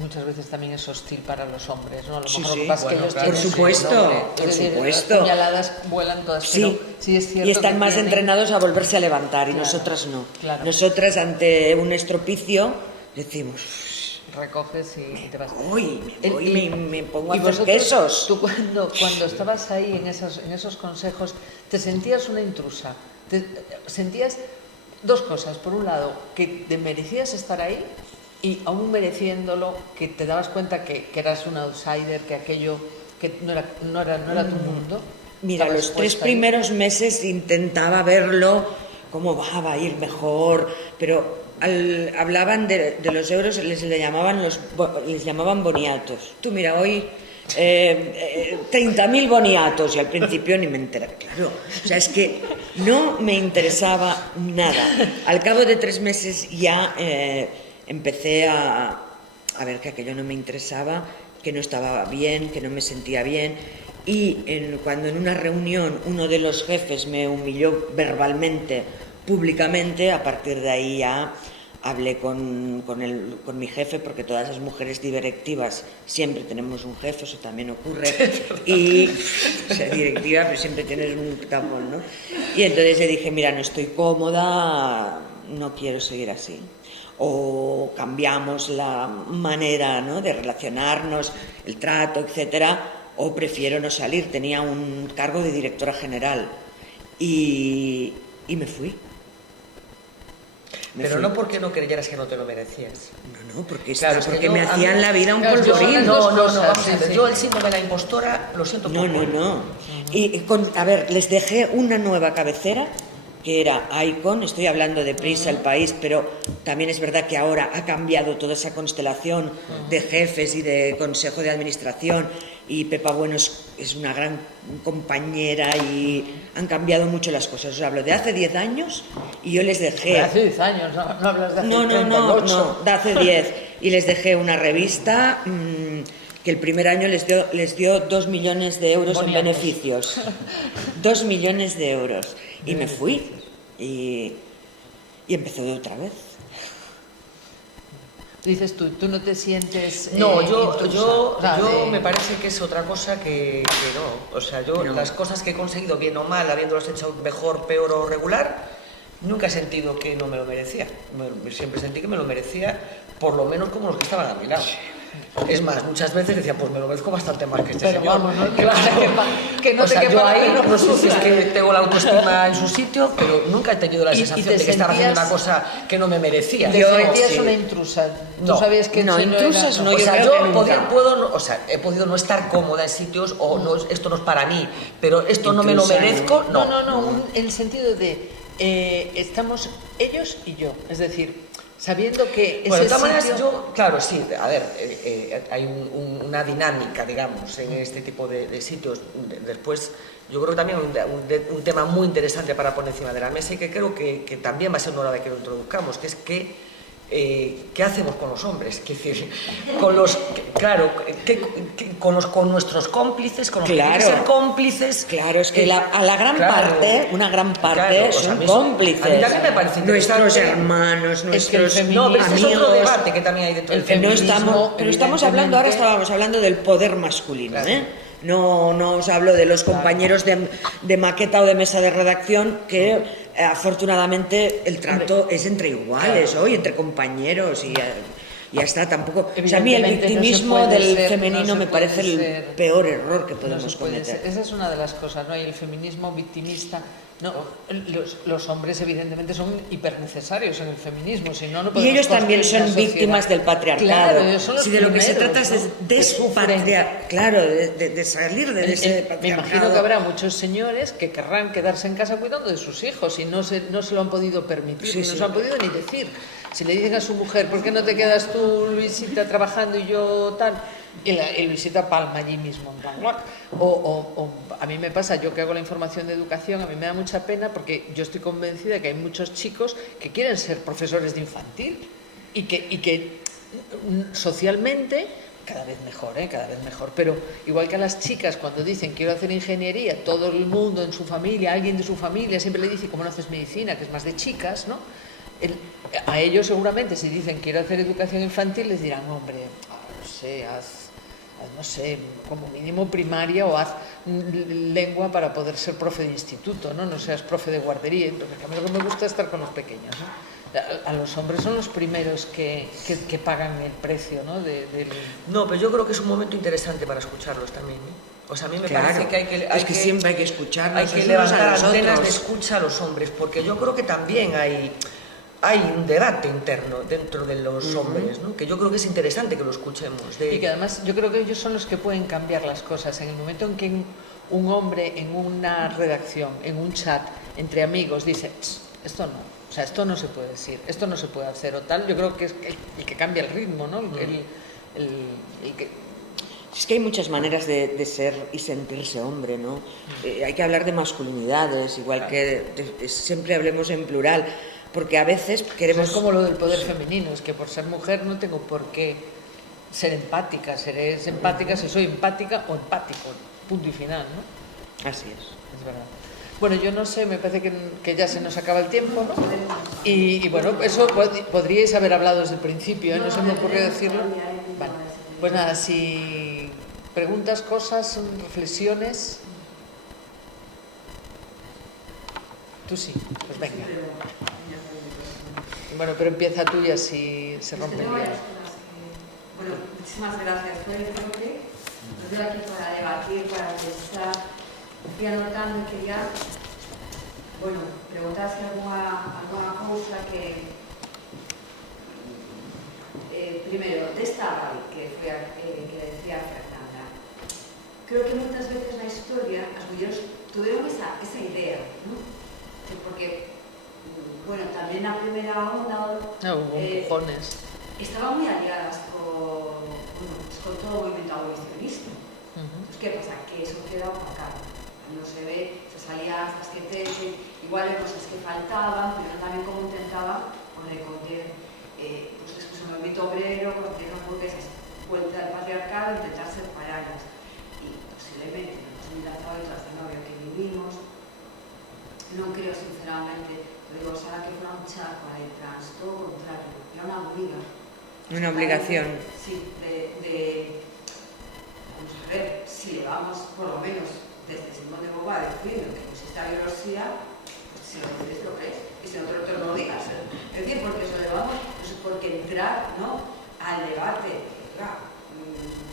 muchas veces también es hostil para los hombres, ¿no? A lo mejor lo que Sí, pasa es que bueno, ellos claro, tienen, por supuesto, ¿no? por Es decir, supuesto. Las puñaladas vuelan todas, Sí, pero sí es cierto y están que más tienen... entrenados a volverse a levantar, y Claro, nosotras no. claro. Nosotras, ante un estropicio, decimos, recoges y te vas. uy, me voy, me pongo a y hacer vosotros, quesos. Tú cuando estabas ahí en esos consejos, ¿te sentías una intrusa? ¿Sentías dos cosas? Por un lado, que te merecías estar ahí, y aún mereciéndolo, que te dabas cuenta que eras un outsider, que aquello que no era tu mundo. Mira, los 3 primeros meses intentaba verlo, cómo va a ir mejor, pero hablaban de los euros, les llamaban boniatos. Tú mira, hoy 30.000 boniatos, y al principio ni me enteraba, claro. O sea, es que no me interesaba nada. Al cabo de 3 meses ya empecé a ver que aquello no me interesaba, que no estaba bien, que no me sentía bien. Y cuando en una reunión uno de los jefes me humilló verbalmente, públicamente, a partir de ahí ya hablé con mi jefe, porque todas las mujeres directivas siempre tenemos un jefe, eso también ocurre, y ser directiva, pero siempre tienes un tapón, ¿no? Y entonces le dije, mira, no estoy cómoda, no quiero seguir así. O cambiamos la manera, ¿no?, de relacionarnos, el trato, etcétera, o prefiero no salir. Tenía un cargo de directora general y me fui. Pero no porque no creyeras que no te lo merecías. No, porque, Claro, porque yo, me hacían la vida un polvorín. No, vamos a ver, yo el síndrome de la impostora lo siento poco. No. Y a ver, les dejé una nueva cabecera, que era Icon. Estoy hablando de Prisa, El País, pero también es verdad que ahora ha cambiado toda esa constelación de jefes y de consejo de administración, y Pepa Bueno es una gran compañera, y han cambiado mucho las cosas. Os hablo de hace 10 años y yo les dejé... De hace 10 años, no hablas de hace 38. No, de hace 10. Y les dejé una revista que el primer año les dio 2 millones de euros en beneficios. 2 millones de euros. Y me fui. Y empezó de otra vez. Dices tú no te sientes... No, yo me parece que es otra cosa que no. O sea, yo las cosas que he conseguido, bien o mal, habiéndolas hecho mejor, peor o regular, nunca he sentido que no me lo merecía. Siempre sentí que me lo merecía, por lo menos como los que estaban a mi lado. Es más, muchas veces decía, pues me lo merezco bastante más que este pero señor. Vamos, ¿no? Claro. Que no o sea, te quepa yo ahí la no sé si es que tengo la autoestima en su sitio, pero nunca he tenido la sensación de que estaba haciendo una cosa que no me merecía. Te sentías una intrusa. No. Tú sabías que no, intrusas no. O sea, yo he podido no estar cómoda en sitios, o no, esto no es para mí, pero esto no me lo merezco. No, en el sentido de estamos ellos y yo, es decir, sabiendo que ese bueno, de todas maneras, sitio... yo, claro, sí, a ver, hay una dinámica, digamos, en este tipo de sitios. Después, yo creo que también un tema muy interesante para poner encima de la mesa, y que creo que también va a ser una hora de que lo introduzcamos, que es ¿qué hacemos con los hombres? Es decir, con los, claro, con nuestros cómplices, con los que quieren ser cómplices. Claro, es que una gran parte son cómplices. A mí también me parece nuestros hermanos, nuestros no, pero amigos. Es otro debate que también hay dentro del feminismo. Pero estamos hablando, ahora estábamos hablando del poder masculino, claro. No os hablo de los compañeros de maqueta o de mesa de redacción, que afortunadamente el trato es entre iguales, hoy entre compañeros, y y ya está, tampoco... O sea, a mí el victimismo del femenino me parece el peor error que podemos cometer. Esa es una de las cosas, ¿no? Y el feminismo victimista... No, los hombres evidentemente son hipernecesarios en el feminismo, si no, no podemos. Y ellos también son víctimas del patriarcado. Claro, ellos son los si de lo que se trata es ¿no? de salir de ese patriarcado. Me imagino que habrá muchos señores que querrán quedarse en casa cuidando de sus hijos y no se lo han podido permitir, no se lo han podido ni decir. Si le dicen a su mujer, ¿por qué no te quedas tú, Luisita, trabajando y yo tal? Y Luisita palma allí mismo. O a mí me pasa, yo que hago la información de educación, a mí me da mucha pena porque yo estoy convencida que hay muchos chicos que quieren ser profesores de infantil y que socialmente cada vez mejor, pero igual que a las chicas cuando dicen quiero hacer ingeniería, todo el mundo en su familia, alguien de su familia siempre le dice, ¿cómo no haces medicina? Que es más de chicas, ¿no? A ellos seguramente si dicen quiero hacer educación infantil les dirán, hombre, no sé, haz, no sé, como mínimo primaria o haz lengua para poder ser profe de instituto, no seas profe de guardería, porque a mí lo que me gusta es estar con los pequeños, ¿no? A los hombres son los primeros que pagan el precio, ¿no? No, pero yo creo que es un momento interesante para escucharlos también, ¿eh? O sea, a mí me parece que hay que siempre hay que escucharlos. Hay que levantar antenas de escucha a los hombres, porque yo creo que también hay un debate interno dentro de los hombres, ¿no? Que yo creo que es interesante que lo escuchemos. Y que además yo creo que ellos son los que pueden cambiar las cosas. En el momento en que un hombre en una redacción, en un chat, entre amigos, dice, esto no. O sea, esto no se puede decir, esto no se puede hacer o tal, yo creo que es el que cambia el ritmo, ¿no? Es que hay muchas maneras de ser y sentirse hombre, ¿no? Hay que hablar de masculinidades, igual que siempre hablemos en plural, porque a veces queremos... Es como lo del poder femenino, es que por ser mujer no tengo por qué ser empática, seré empática si soy empática o empático, punto y final, ¿no? Así es. Es verdad. Bueno, yo no sé, me parece que ya se nos acaba el tiempo, ¿no? Y bueno, eso podríais haber hablado desde el principio, ¿eh? No se me ocurrió decirlo. Vale. Pues nada, si preguntas, cosas, reflexiones... Tú sí, pues venga. Bueno, pero empieza tú y así se rompe el hielo. Bueno, muchísimas gracias por el enfoque. Estoy aquí para debatir, para pensar. Fui anotando y quería, preguntar si alguna cosa que, primero, de esta RAI que decía Fernanda. Creo que muchas veces en la historia las mujeres tuvieron esa idea, ¿no? Porque, también la primera onda hubo empujones. Estaban muy aliadas con todo el movimiento abolicionista. Entonces, ¿qué pasa? Que eso queda opacado. No se ve esas alianzas que tejen, igual de cosas que faltaban, pero también como intentaban recoger después el movimiento obrero, conseguir un poco esas vueltas del patriarcado, intentar separarlas. Y posiblemente en los 2018 que vivimos, no creo sinceramente, lo digo, ahora que fuera un charco de trans, todo lo contrario, era una obliga. Una obligación. Sí, vamos a ver, si le vamos por lo menos desde Simón de Beauvoir diciendo que existe la biología, pues si lo dices lo que es, y si no te lo digas. Es decir, porque eso le vamos, pues porque entrar, ¿no?, al debate,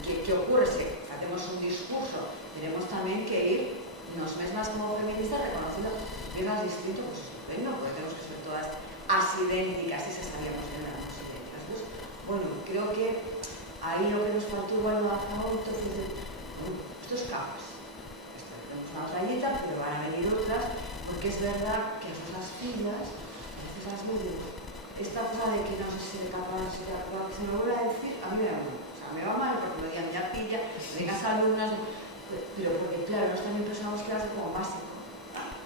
¿qué ocurre si hacemos un discurso? Tenemos también que ir nos mesmas como feministas reconociendo que es distinto, pues estupendo, porque tenemos que ser todas asidénticas y se sabíamos que no éramos idénticas. Entonces, creo que ahí lo que nos faltó igual no hace mucho, estos capas. Tenemos una rayita, pero van a venir otras, porque es verdad que esas filas, a veces las veo, esta cosa de que no sé si de capaz, que se me vuelve a decir, a mí me va mal. O sea, me va mal porque me digan ya pilla, me digan alumnas, pero porque claro, nosotros también pensamos que era como básico.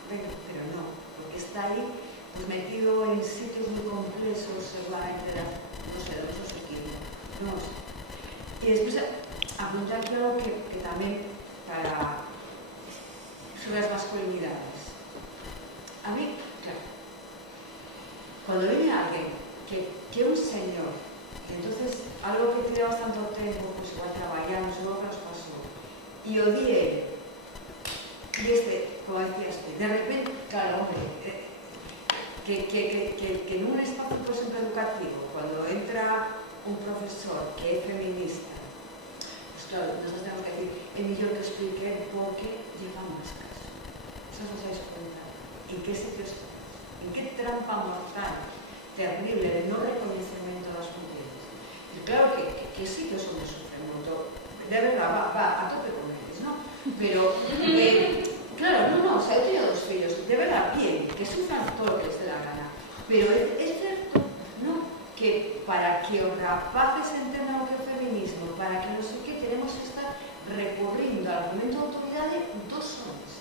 Pero no, porque está ahí pues, metido en sitios muy complejos, seguramente de esos equilibrios. No sé. Y después apuntar algo que también sobre las masculinidades. A mí, claro, cuando viene alguien que un señor, y entonces algo que te llevas tanto tiempo, pues igual trabajamos, luego que nos pasó, y odié, y como decías tú, de repente, claro, hombre, que en un espacio, por ejemplo, educativo, cuando entra un profesor que é feminista, pues claro, nosotros tenemos que decir, é mellor que explique por qué lleva máscaras. Eso os dais cuenta. En qué sitio está? En qué trampa mortal terrible de no reconocimiento das mujeres. Y claro que sí que somos sufren moito. De verdad, va a tope con eles, ¿no? Pero, claro, no, o sea, yo tengo 2 fillos, de verdad, bien, que sufran todo lo que les dé la gana. Pero es cierto, ¿no?, que para que os rapaces entendan o que é o feminismo, para que non sei que, tenemos que estar recurrindo al argumento de autoridade dos homes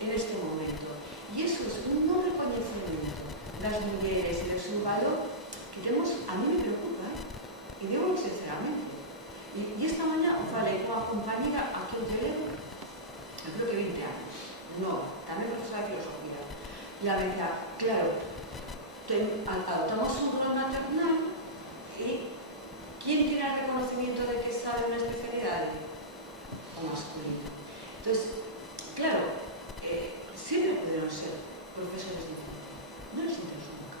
en este momento. E iso é un non recoñecemento das mulleres e do seu valor que temos, a mí me preocupa, e digo sinceramente. E esta mañá falei coa compañera aquí en Toledo, eu creo que 20 anos, tamén profesora de filosofía, e a decía, claro, adoptamos un rol maternal e ¿quién tiene el reconocimiento de que sabe una especialidad? O masculino. Entonces, claro, siempre pudieron ser profesores de ciencia. No les interesó nunca.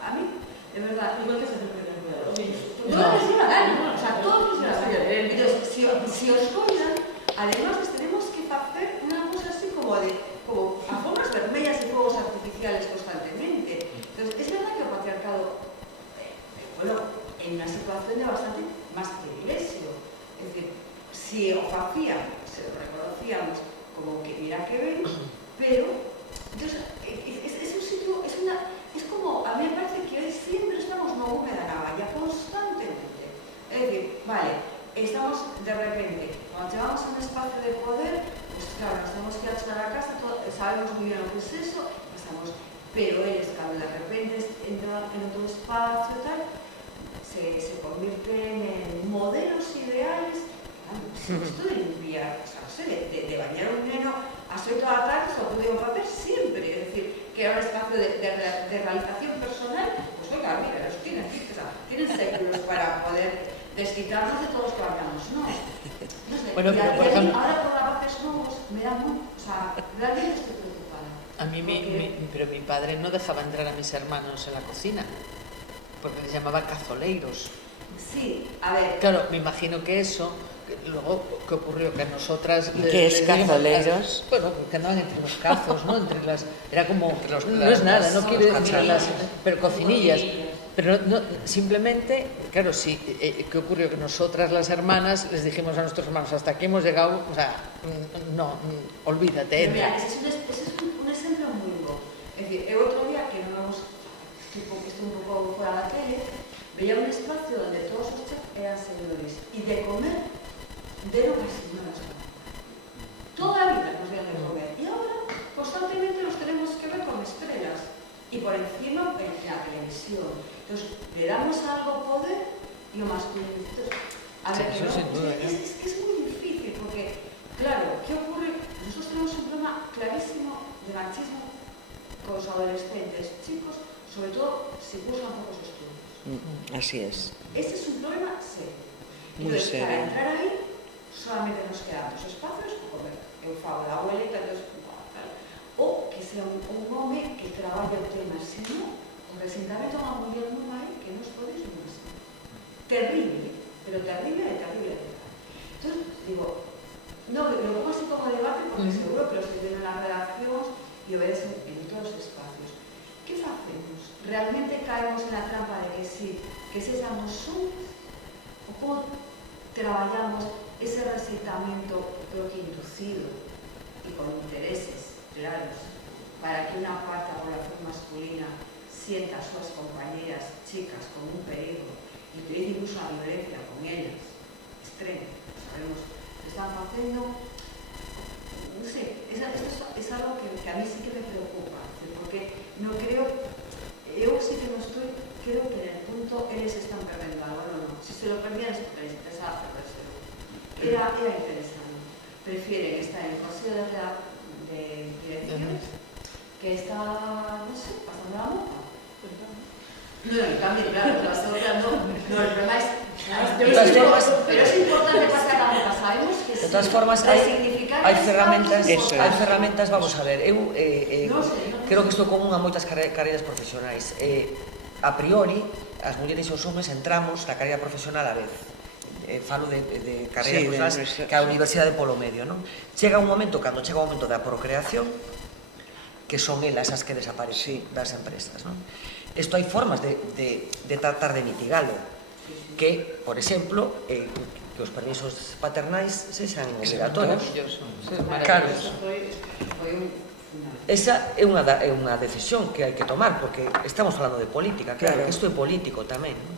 A mí, de verdad, igual que se hace el todo les iba a dar, o sea, todos les iba a dar. Entonces, si os coidan, además les tenemos que hacer una cosa así como alfombras vermellas y fuegos artificiales constantemente. Entonces, es verdad que el patriarcado, bueno, en una situación de bastante más privilegio. Es decir, si os hacían, se lo reconocíamos como que mira que ven, pero entonces, es un sitio, es como, a mí me parece que hoy siempre estamos en una húmeda navalla, constantemente. Es decir, vale, estamos de repente, cuando llegamos a un espacio de poder, pues claro, nos tenemos que echar a casa, sabemos muy bien lo que es eso, pero ellos cuando de repente entran en otro espacio tal, se convierten en modelos ideales. Esto de limpiar, o sea, no sé, de bañar a un neno a 7 de la tarde, eso lo digo papel siempre, es decir, que era un espacio de realización personal, pues oiga, mira, los tienen, o sea, tienen séculos para poder desquitarnos de todos los que hablamos, no sé, bueno, y por ejemplo, ahora por avances nuevos me da muy, o sea, realmente estoy preocupada. A mí, pero mi padre no dejaba entrar a mis hermanos en la cocina, porque les llamaba cazoleiros. Sí, a ver. Claro, me imagino que eso, luego, ¿qué ocurrió? Que a nosotras... ¿Qué es cazoleiros? Bueno, que andaban entre los cazos, ¿no? Entre las, era como... no es nada, no quiere decir las... Pero cocinillas. Pero no, simplemente, claro, sí, ¿qué ocurrió? Que nosotras las hermanas les dijimos a nuestros hermanos, hasta aquí hemos llegado, o sea, no, olvídate. Mira, ese es un ejemplo muy bueno. Es decir, el otro día que no hemos, estoy un poco fuera de la tele, veía un espacio donde todos los chefs eran señores y de comer de lo que se no las comen. Toda la vida nos dieron de comer y ahora constantemente los tenemos que ver con estrellas y por encima en la televisión. Entonces, le damos algo poder y lo masculino. Entonces, a ver, sí, eso sin duda, es que es muy difícil porque, claro, ¿qué ocurre? Nosotros tenemos un problema clarísimo de machismo con los adolescentes, chicos, sobre todo si cursan pocos estudios. Así es. Ese es un problema serio. Muy Entonces, serio. para entrar ahí, solamente nos quedan dos espacios, como eu falo da abuelita, entonces, o que sea un home que traballe o tema, si no, o presentamento a unha muller moi mal que nos podes imaginar. Terrible, pero terrible de terrible. Entonces, digo, no, lo pongo así como debate porque seguro que los que tienen las redaccións e obedecen en todos os espacios. ¿Qué facemos? ¿Realmente caemos en la trampa de que sí, que sexamos hombres? ¿O como traballamos ese recitamiento, creo que inducido y con intereses claros, para que una cuarta población masculina sienta a sus compañeras chicas con un peligro y utilice incluso la violencia con ellas, extremo, sabemos que están haciendo, no sé, es algo que a mí sí que me preocupa, porque no creo, yo sí que no estoy, creo que en el punto ellos están perdiendo algo, no, si se lo perdían es porque les interesaba perdérselo. Era interesante, prefieren estar en el consejo de direcciones que está, no sé, pasando la moja. No, también, claro, las otras no. No, el problema es... Pero es importante pasar la moja. Sabemos que de todas formas, hai ferramentas, vamos a ver, eu creo que isto é común a moitas carreiras profesionais. A priori, as mulleres e os homes entramos na carreira profesional a vez. Falo de carreira profesional que a Universidade polo medio, non? Chega un momento, cando chega o momento da procreación, que son elas as que desaparecen das empresas, non? Isto hai formas de tratar de mitigalo, que, por exemplo, que os permisos paternais sexan obligatorios. Claro, esa é unha decisión que hai que tomar, porque estamos falando de política, claro, isto é político tamén, non?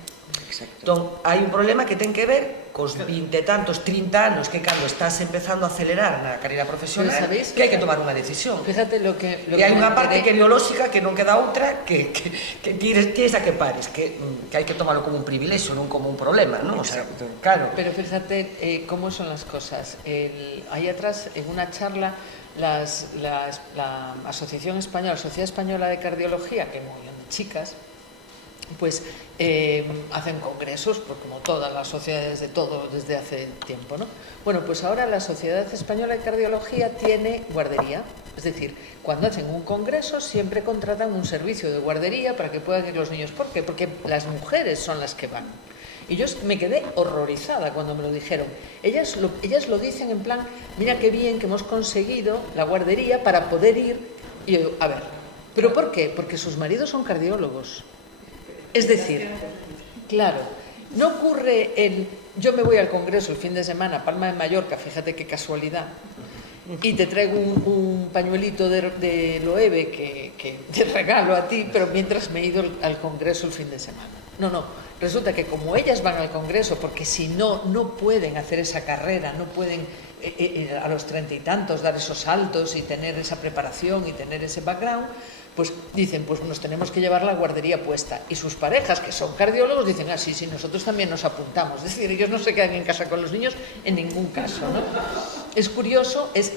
Entón, hai un problema que ten que ver cos 20 e tantos, 30 anos, que cando estás empezando a acelerar na carreira profesional, que hai que tomar unha decisión. Fíjate lo que... E hai unha parte que é biolóxica, que non queda outra, que tires a que pares, que hai que tomarlo como un privilexio, non como un problema, non? O sea, claro. Pero fíjate cómo son las cosas. Ahí atrás, en una charla, la Asociación Española, la Sociedad Española de Cardiología, que es muy de chicas, pues hacen congresos, pues como todas las sociedades de todo desde hace tiempo, ¿no? Bueno, pues ahora la Sociedad Española de Cardiología tiene guardería, es decir, cuando hacen un congreso siempre contratan un servicio de guardería para que puedan ir los niños. ¿Por qué? Porque las mujeres son las que van. Y yo me quedé horrorizada cuando me lo dijeron. Ellas lo dicen en plan, mira qué bien que hemos conseguido la guardería para poder ir. Y yo, a ver, ¿pero por qué? Porque sus maridos son cardiólogos. Es decir, claro, no ocurre yo me voy al congreso el fin de semana, Palma de Mallorca, fíjate qué casualidad, y te traigo un pañuelito de Loewe que te regalo a ti, pero mientras me he ido al congreso el fin de semana. No, resulta que como ellas van al congreso, porque si no pueden hacer esa carrera, no pueden a los 30 y tantos dar esos saltos y tener esa preparación y tener ese background, pues dicen, pues nos tenemos que llevar la guardería puesta. Y sus parejas, que son cardiólogos, dicen, sí, nosotros también nos apuntamos. Es decir, ellos no se quedan en casa con los niños en ningún caso, ¿no? Es curioso, es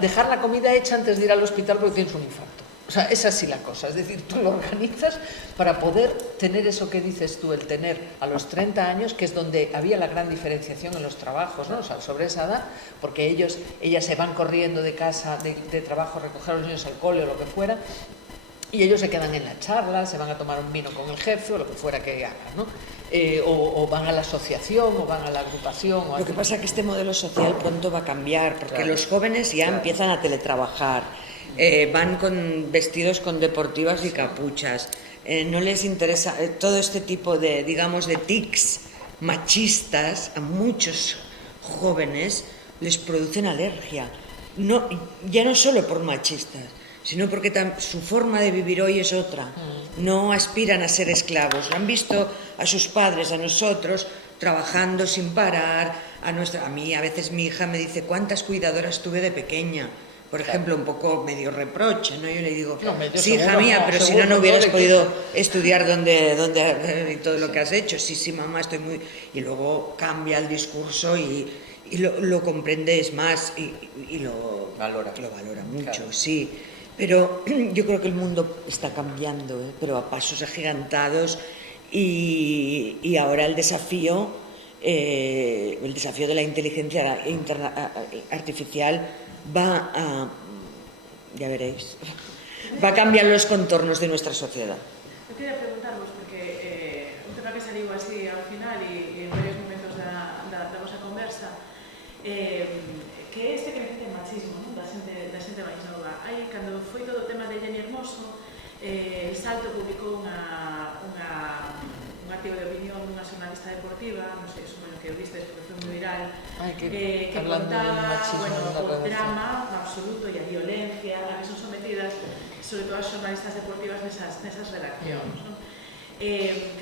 dejar la comida hecha antes de ir al hospital porque tienes un infarto. O sea, es así la cosa, es decir, tú lo organizas para poder tener eso que dices tú, el tener a los 30 años, que es donde había la gran diferenciación en los trabajos, ¿no? O sea, sobre esa edad, porque ellas se van corriendo de casa, de trabajo, a recoger a los niños al cole o lo que fuera, y ellos se quedan en la charla, se van a tomar un vino con el jefe o lo que fuera que hagan, ¿no? O van a la asociación o van a la agrupación. Lo que pasa es que este modelo social pronto va a cambiar, porque los jóvenes ya empiezan a teletrabajar, van con vestidos con deportivas y capuchas, no les interesa todo este tipo de, digamos, de tics machistas. A muchos jóvenes les producen alergia, ya no solo por machistas, sino porque su forma de vivir hoy es otra. No aspiran a ser esclavos. Han visto a sus padres, a nosotros, trabajando sin parar. A mí, a veces mi hija me dice, ¿cuántas cuidadoras tuve de pequeña? Por ejemplo, un poco medio reproche, ¿no? Yo le digo, sí, hija mía, pero si no hubieras podido estudiar donde y todo lo que has hecho. Sí, mamá, estoy muy... Y luego cambia el discurso y lo comprendes más y lo valora mucho, claro. Sí. Pero yo creo que el mundo está cambiando, pero a pasos agigantados, y ahora el desafío de la inteligencia artificial ya veréis, va a cambiar los contornos de nuestra sociedad. Yo quería preguntaros, porque un tema que salió así al final y en varios momentos da vosa conversa, que é este crecente machismo, ¿no? da xente máis nova. Cando foi todo o tema de Jenny Hermoso, el Salto publicou un artigo de opinión dunha xornalista deportiva, non sei, supoño que o vistes porque foi moi viral, que contaba o drama absoluto e a violencia a que son sometidas, sobre todo as xornalistas deportivas nesas redaccións, ¿no?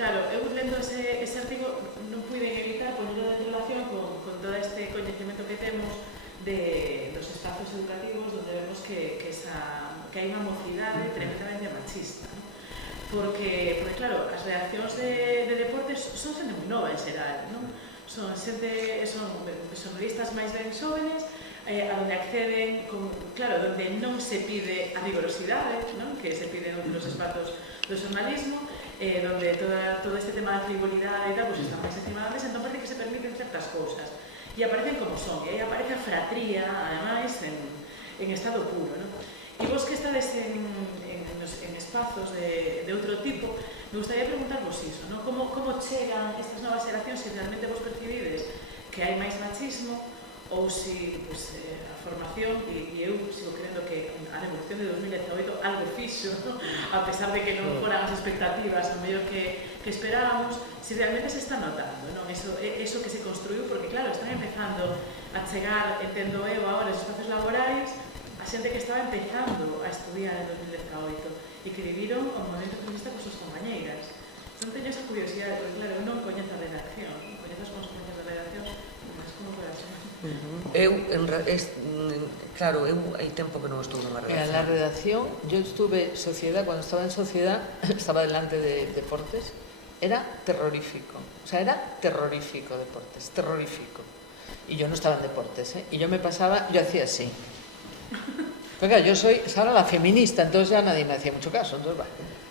Claro, eu lendo ese artigo non puiden evitar ponerlo en relación con todo este coñecemento que temos dos espazos educativos donde vemos que hai unha mocidade tremendamente machista, ¿no? Porque, claro, as reaccións de deportes son xente moi nova en xeral, ¿no? Son sonoristas máis ben xóvenes, a donde acceden, claro, donde non se pide a rigorosidade, ¿no? Que se pide nos espazos do xornalismo, donde todo este tema da frivolidade e tal, pues está máis encima da mesa, entón parece que se permiten certas cousas e aparecen como son, e aí aparece a fratría, ademais, en estado puro, ¿no? E vos que estades nos en espazos de outro tipo. Me gustaría preguntarvos iso, ¿no? Como chegan estas novas xeracións, se realmente vos percibides que hai máis machismo ou se a formación, e eu sigo crendo que a revolución de 2018 algo fixo, ¿no? A pesar de que non foran as expectativas o mellor que esperábamos, se realmente se está notando, non? Eso que se construiu, porque claro, están empezando a chegar, entendo eu agora, os espacios laborais, a xente que estaba empezando a estudiar en 2018 e que viviron o movimento feminista con súas compañeiras. Non teño esa curiosidade, porque claro, eu non coñezo a redacción, non coñezo as consecuencias da redacción, mas como pode ser? Claro, hai tempo que non estou nunha redacción. En la redacción, yo estuve cuando estaba en sociedad, estaba delante de deportes, era terrorífico, o sea, era terrorífico deportes, terrorífico. Y yo no estaba en deportes, ¿eh? Y yo me pasaba, yo hacía así. Porque yo soy ahora la feminista, entonces ya nadie me hacía mucho caso, entonces va.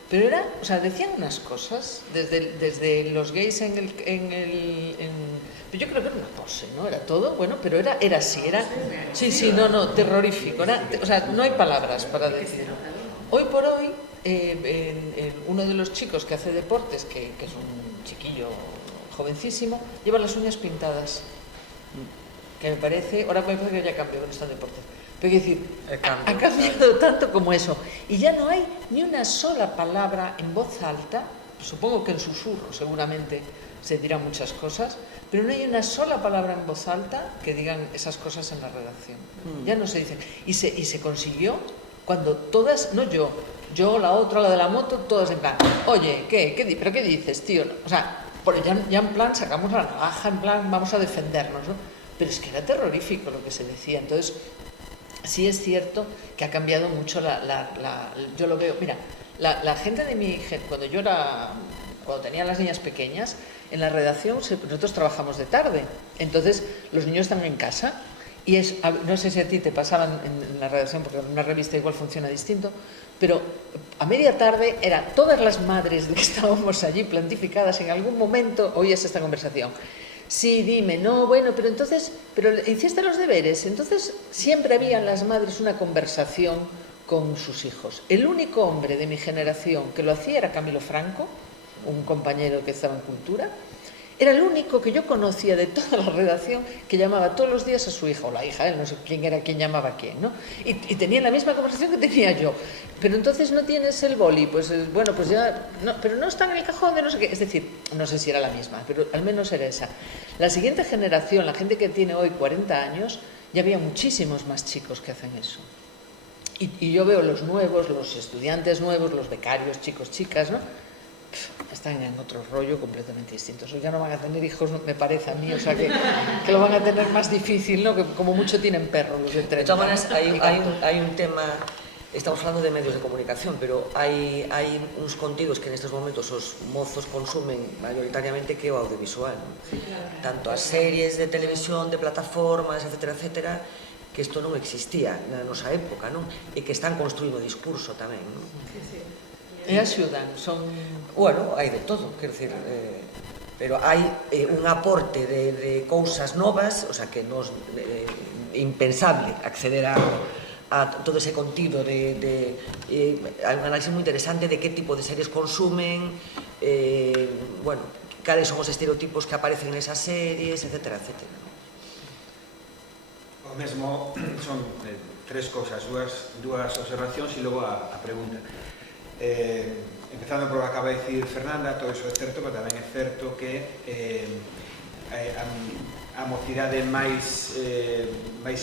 Pero era, o sea, decían unas cosas, desde los gays pero yo creo que era una pose, ¿no? Era todo, bueno, pero era así, sí, no, terrorífico, o sea, no hay palabras para decirlo. Hoy por hoy, uno de los chicos que hace deportes, que es un chiquillo jovencísimo, lleva las uñas pintadas, que me parece, ahora me parece que ya cambió, no está en deportes. Pero quiero decir, ha cambiado tanto como eso. Y ya no hay ni una sola palabra en voz alta, supongo que en susurro seguramente se dirán muchas cosas, pero no hay una sola palabra en voz alta que digan esas cosas en la redacción. Ya no se dicen. Y se consiguió cuando todas, no yo, la otra, la de la moto, todas en plan, oye, ¿pero qué dices, tío? O sea, ya en plan sacamos la navaja, en plan vamos a defendernos, ¿no? Pero es que era terrorífico lo que se decía. Entonces, sí es cierto que ha cambiado mucho yo lo veo, mira, la gente de mi cuando tenía las niñas pequeñas, en la redacción nosotros trabajamos de tarde, entonces los niños están en casa y no sé si a ti te pasaban en la redacción, porque en una revista igual funciona distinto, pero a media tarde todas las madres de que estábamos allí plantificadas, en algún momento oías esta conversación. Sí, dime, no, bueno, pero hiciste los deberes. Entonces siempre había en las madres una conversación con sus hijos. El único hombre de mi generación que lo hacía era Camilo Franco, un compañero que estaba en Cultura. Era el único que yo conocía de toda la redacción que llamaba todos los días a su hija, o la hija, no sé quién era quien llamaba a quién, ¿no? Y tenía la misma conversación que tenía yo. Pero entonces no tienes el boli, pues bueno, pues ya, no, pero no está en el cajón de no sé qué. Es decir, no sé si era la misma, pero al menos era esa. La siguiente generación, la gente que tiene hoy 40 años, ya había muchísimos más chicos que hacen eso. Y yo veo los nuevos, los estudiantes nuevos, los becarios, chicos, chicas, ¿no? Están en otro rollo completamente distinto. Ya no van a tener hijos, me parece a mí, o sea que lo van a tener más difícil, ¿no? Que como mucho tienen perros los de 30. De todas maneras, hay un tema, estamos falando de medios de comunicación, pero hai uns contidos que nestes momentos os mozos consumen maioritariamente que o audiovisual, ¿no? Sí, claro. Tanto as series de televisión, de plataformas, etcétera, que isto non existía na nosa época, non? E que están construindo discurso tamén, non? Sí, sí. E axudan, son... Bueno, hai de todo, quero dicir, pero hai un aporte de cousas novas, o sea, que nos impensable acceder a todo ese contido hai un análisis moi interesante de que tipo de series consumen, bueno, cales son os estereotipos que aparecen nesas series, etcétera. O mesmo son tres cousas, dúas observacións e logo a pregunta. Empezando por lo que acaba de decir Fernanda, todo iso é certo, pero tamén é certo que a mocidade máis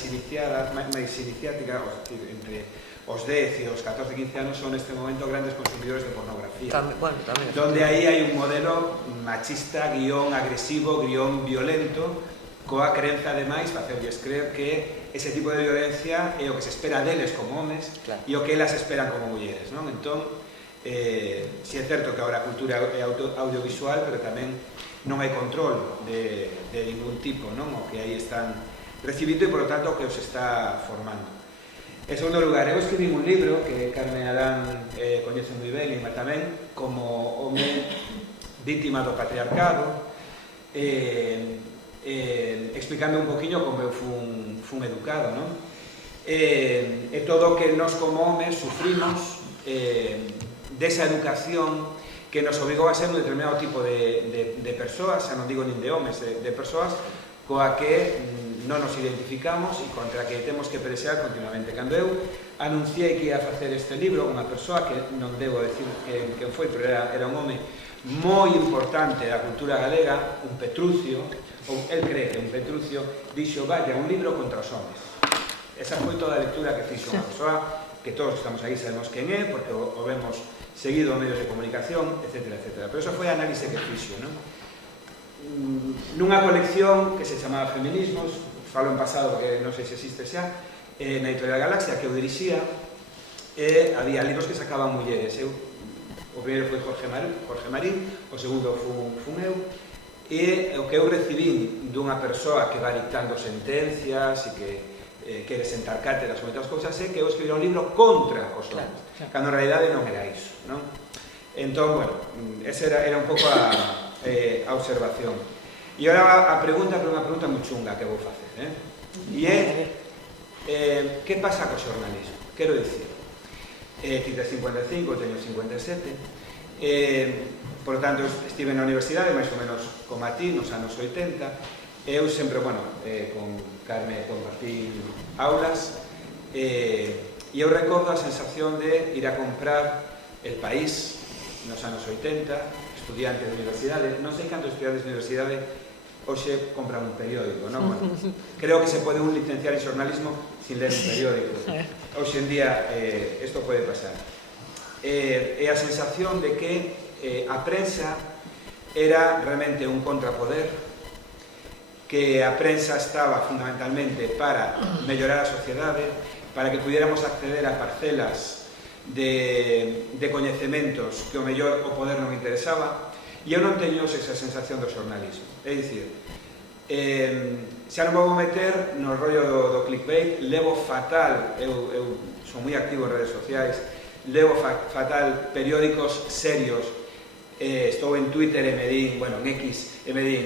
iniciática, entre os 10 e os 14, 15 anos, son neste momento grandes consumidores de pornografía. Bueno, tamén. Donde aí hai un modelo machista, guión agresivo, guión violento, coa creenza, ademais, facerlles creer que ese tipo de violencia é o que se espera deles como homes, claro, e o que elas esperan como mulleres, non? Entón, si é certo que agora a cultura é audiovisual, pero tamén non hai control de ningún tipo, non? O que aí están recibindo e, por lo tanto, o que os está formando. En segundo lugar, eu escribí un libro que Carmen Adán coñece moi ben, e tamén como home vítima do patriarcado, explicando un poquinho como eu fun educado, non? E todo o que nós como homes sufrimos desa educación que nos obrigou a ser un determinado tipo de persoas, xa non digo nin de homes, de persoas coa que non nos identificamos e contra que temos que pelexar continuamente. Cando eu anunciei que ia facer este libro, unha persoa que non debo decir quen foi, pero era un home moi importante da cultura galega, un Petrucio, ou el cree que un Petrucio, dixo, vaya, un libro contra os homes. Esa foi toda a lectura que fixo unha persoa que todos estamos aí sabemos quen é, porque o vemos seguido en medios de comunicación, etc. Pero esa foi a análise que fixo, non? Nunha colección que se chamaba Feminismos, falo en pasado porque non sei se existe xa, na Editorial Galaxia, que eu dirixía, había libros que sacaban mulleres. O primeiro foi Jorge Marín, o segundo fun eu, e o que eu recibín dunha persoa que va dictando sentencias e que quere sentar cátedras con outras cousas é que eu escribí un libro contra os homes, cando en realidade non era iso, non? Entón, bueno, esa era un pouco a observación. E agora a pregunta é unha pregunta moi chunga que vou facer, e é que pasa co xornalismo? Quero dicir, ti tes 55, teño 57, por tanto estive na universidade máis ou menos como a ti nos anos 80, eu sempre, bueno, con Carme compartí aulas, e eu recordo a sensación de ir a comprar El País nos anos 80, estudiante de universidade, non sei cantos estudiantes de universidade hoxe compran un periódico, non? Bueno, creo que se pode un licenciar en xornalismo sin ler un periódico. Hoxe en día isto pode pasar. E a sensación de que a prensa era realmente un contrapoder, que a prensa estaba fundamentalmente para mellorar a sociedade, para que pudiéramos acceder a parcelas de coñecementos que o mellor o poder non interesaba, e eu non teño esa sensación do xornalismo. É dicir, xa non vou meter no rollo do clickbait, levo fatal, eu son moi activo en redes sociais, levo fatal periódicos serios, estou en Twitter e me din, bueno, en X, e me din,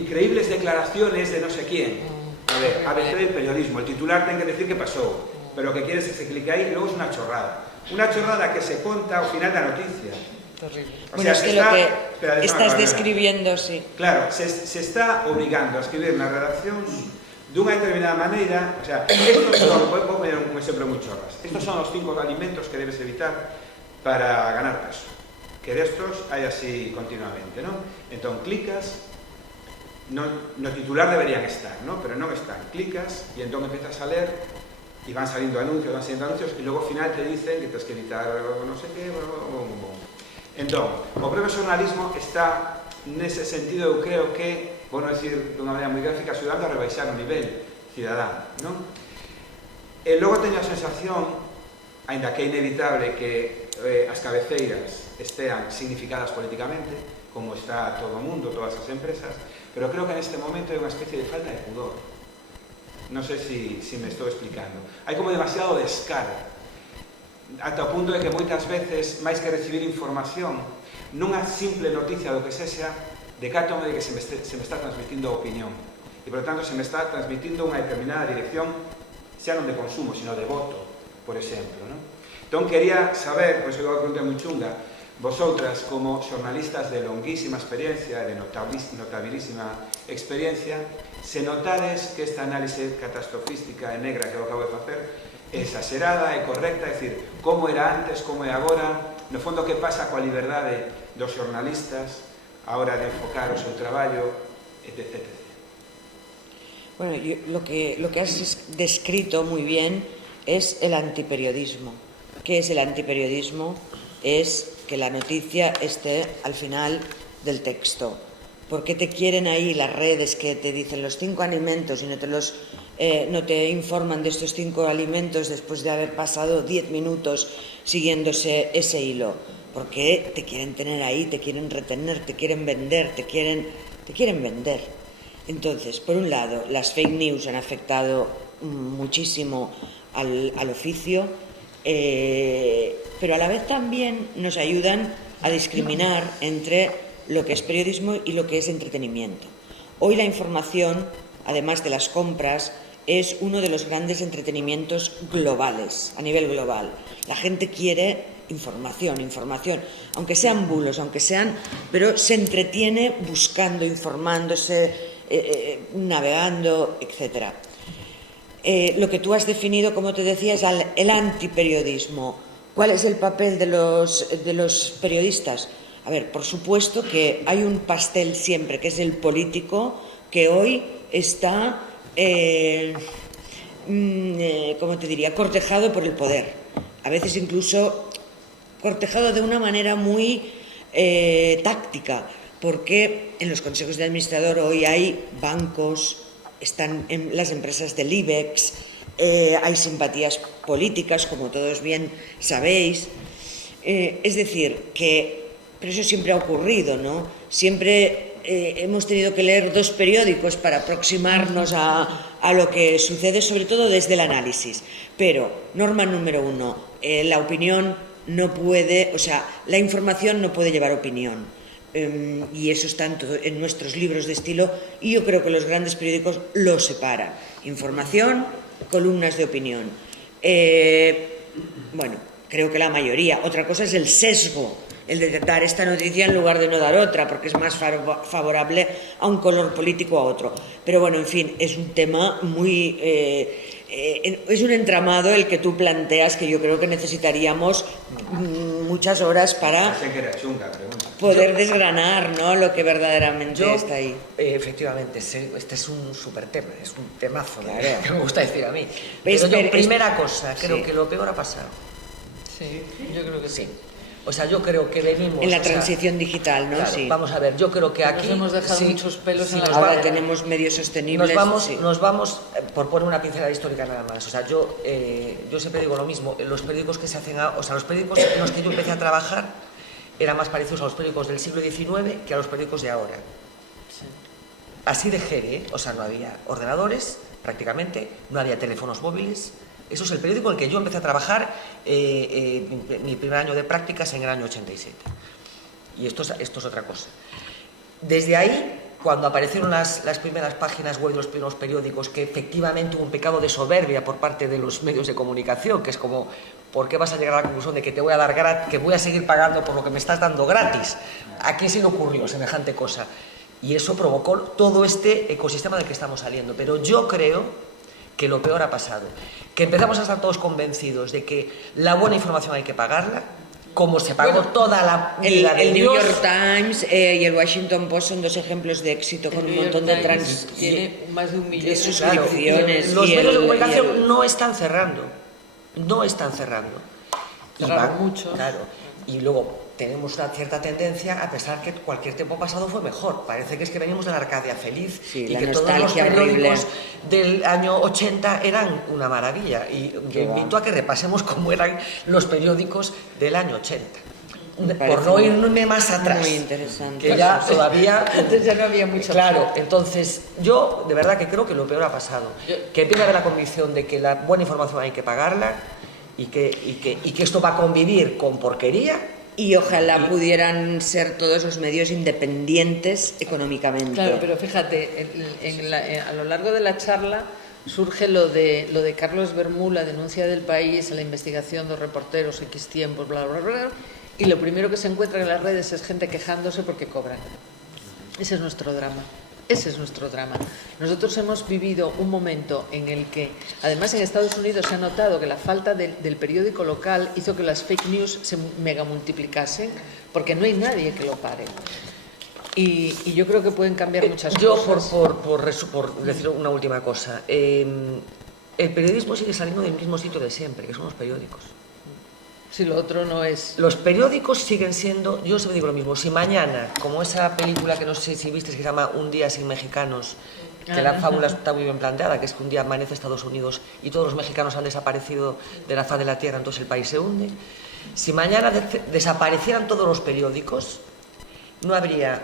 increíbles declaraciones de no sé quién. A ver, ABC del periodismo, el titular ten que decir que pasou, pero lo que quieres es que se clique ahí y luego es una chorrada. Una chorrada que se conta ao final da noticia. Terrible. Bueno, es que lo que estás describiendo, sí. Claro, se está obligando a escribir nas redaccións dunha determinada maneira, o sea, estos son, vou poner un exemplo moi chorras, estos son os 5 alimentos que debes evitar para ganar peso, que destos hai así continuamente, non? Entón, clicas, no titular deberían estar, ¿no? Pero non están, clicas e entón empezas a ler e van saliendo anuncios e logo ao final te dicen que tens que evitar non sei que, entón, o propio xornalismo está nese sentido, eu creo que, vou non dicir dunha maneira moi gráfica, axudando a rebaixar o nivel cidadán, non? E logo teño a sensación, aínda que é inevitable que as cabeceiras estean significadas políticamente, como está todo o mundo, todas as empresas, pero creo que neste momento hai unha especie de falta de pudor. Non sei se me estou explicando. Hai como demasiado descaro, ata o punto de que moitas veces, máis que recibir información, nunha simple noticia do que sexa, decátome de que se me está transmitindo opinión. E, por tanto, se me está transmitindo unha determinada dirección, xa non de consumo, sino de voto, por exemplo, non? Entón, quería saber, pois eu a pregunta moi chunga, vosotras, como xornalistas de longuísima experiencia, de notabilísima experiencia, se notades que esta análise catastrofística e negra que eu acabo de facer é exagerada, é correcta, é dicir, como era antes, como é agora, no fondo, que pasa coa liberdade dos xornalistas a hora de enfocar o seu traballo, etc. Bueno, lo que has descrito muy bien es el antiperiodismo. ¿Qué es el antiperiodismo? Es que la noticia esté al final del texto. ¿Por qué te quieren ahí las redes que te dicen los 5 alimentos y no te informan de estos 5 alimentos después de haber pasado 10 minutos siguiéndose ese hilo? Porque te quieren tener ahí, te quieren retener, te quieren vender, te quieren vender. Entonces, por un lado, las fake news han afectado muchísimo al oficio, pero a la vez también nos ayudan a discriminar entre lo que es periodismo y lo que es entretenimiento. Hoy la información, además de las compras, es uno de los grandes entretenimientos globales, a nivel global. La gente quiere información, aunque sean bulos, pero se entretiene buscando, informándose, navegando, etc. Lo que tú has definido, como te decía, es el antiperiodismo. ¿Cuál es el papel de los periodistas? A ver, por supuesto que hay un pastel siempre, que es el político, que hoy está, ¿cómo te diría?, cortejado por el poder. A veces incluso cortejado de una manera muy táctica, porque en los consejos de administrador hoy hay bancos, están en las empresas del IBEX, hay simpatías políticas, como todos bien sabéis. Es decir, pero eso siempre ha ocurrido, ¿no? Siempre hemos tenido que leer 2 periódicos para aproximarnos a lo que sucede, sobre todo desde el análisis. Pero, norma número 1, la opinión no puede, la información no puede llevar opinión. Y eso está en nuestros libros de estilo, y yo creo que los grandes periódicos lo separan. Información, columnas de opinión. Bueno, creo que la mayoría. Otra cosa es el sesgo, el de dar esta noticia en lugar de no dar otra, porque es más favorable a un color político o a otro. Pero bueno, en fin, es un tema muy... es un entramado el que tú planteas, que yo creo que necesitaríamos muchas horas para poder desgranar, ¿no?, lo que verdaderamente está ahí. Efectivamente, este es un súper tema, es un temazo, claro, que me gusta decir a mí. Pero yo, primera cosa, creo que lo peor ha pasado. Sí, yo creo que sí. O sea, yo creo que venimos... En la transición digital, ¿no? Claro, sí. Vamos a ver, yo creo que aquí... Nos hemos dejado muchos pelos en la Ahora tenemos medios sostenibles. Nos vamos, por poner una pincelada histórica nada más. O sea, yo siempre digo lo mismo. Los periódicos que se hacen... los periódicos en los que yo empecé a trabajar eran más parecidos a los periódicos del siglo XIX que a los periódicos de ahora. Sí. Así de heavy, ¿eh? O sea, no había ordenadores, prácticamente, no había teléfonos móviles. Eso es el periódico en el que yo empecé a trabajar mi primer año de prácticas en el año 87. Y esto es otra cosa. Desde ahí, cuando aparecieron las primeras páginas web de los primeros periódicos, que efectivamente hubo un pecado de soberbia por parte de los medios de comunicación, que es como, ¿por qué vas a llegar a la conclusión de que te voy a dar que voy a seguir pagando por lo que me estás dando gratis? ¿A quién se le ocurrió semejante cosa? Y eso provocó todo este ecosistema del que estamos saliendo. Pero yo creo que lo peor ha pasado, que empezamos a estar todos convencidos de que la buena información hay que pagarla, como se pagó toda la vida de El New Dios. York Times y el Washington Post son 2 ejemplos de éxito, con un montón de tiene más de 1 millón de suscripciones. Los medios de comunicación no están cerrando. Cerraron muchos. Claro. Y luego tenemos una cierta tendencia a pensar que cualquier tiempo pasado fue mejor. Parece que es que venimos de la Arcadia feliz, sí, y que todos los periódicos del año 80 eran una maravilla. Y yo invito a que repasemos cómo eran los periódicos del año 80. Por no irme más atrás. Muy interesante. Que ya todavía... Entonces ya no había mucho. Claro, entonces yo de verdad que creo que lo peor ha pasado. Que empieza a haber la convicción de que la buena información hay que pagarla y que esto va a convivir con porquería. Y ojalá pudieran ser todos los medios independientes económicamente. Claro, pero fíjate, a lo largo de la charla surge lo de Carlos Bermú, la denuncia del País, la investigación de los reporteros, X tiempos, bla, bla, bla, y lo primero que se encuentra en las redes es gente quejándose porque cobran. Ese es nuestro drama. Ese es nuestro drama. Nosotros hemos vivido un momento en el que, además en Estados Unidos se ha notado que la falta del periódico local hizo que las fake news se megamultiplicasen, porque no hay nadie que lo pare. Y yo creo que pueden cambiar muchas cosas. Por decir una última cosa, el periodismo sigue saliendo del mismo sitio de siempre, que son los periódicos. Si lo otro no es... Los periódicos siguen siendo, yo siempre digo lo mismo, si mañana, como esa película que no sé si viste, que se llama Un día sin mexicanos, que la fábula está muy bien planteada, que es que un día amanece Estados Unidos y todos los mexicanos han desaparecido de la faz de la tierra, entonces el país se hunde. Si mañana desaparecieran todos los periódicos, no habría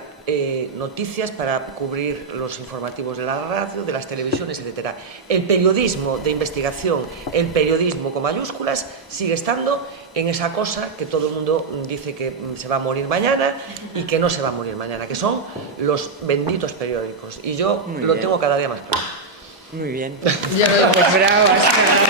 noticias para cubrir los informativos de la radio, de las televisiones, etc. El periodismo de investigación, el periodismo con mayúsculas, sigue estando en esa cosa que todo el mundo dice que se va a morir mañana y que no se va a morir mañana, que son los benditos periódicos. Y yo lo tengo cada día más claro. Muy bien. Ya lo Pues bravo, hasta luego.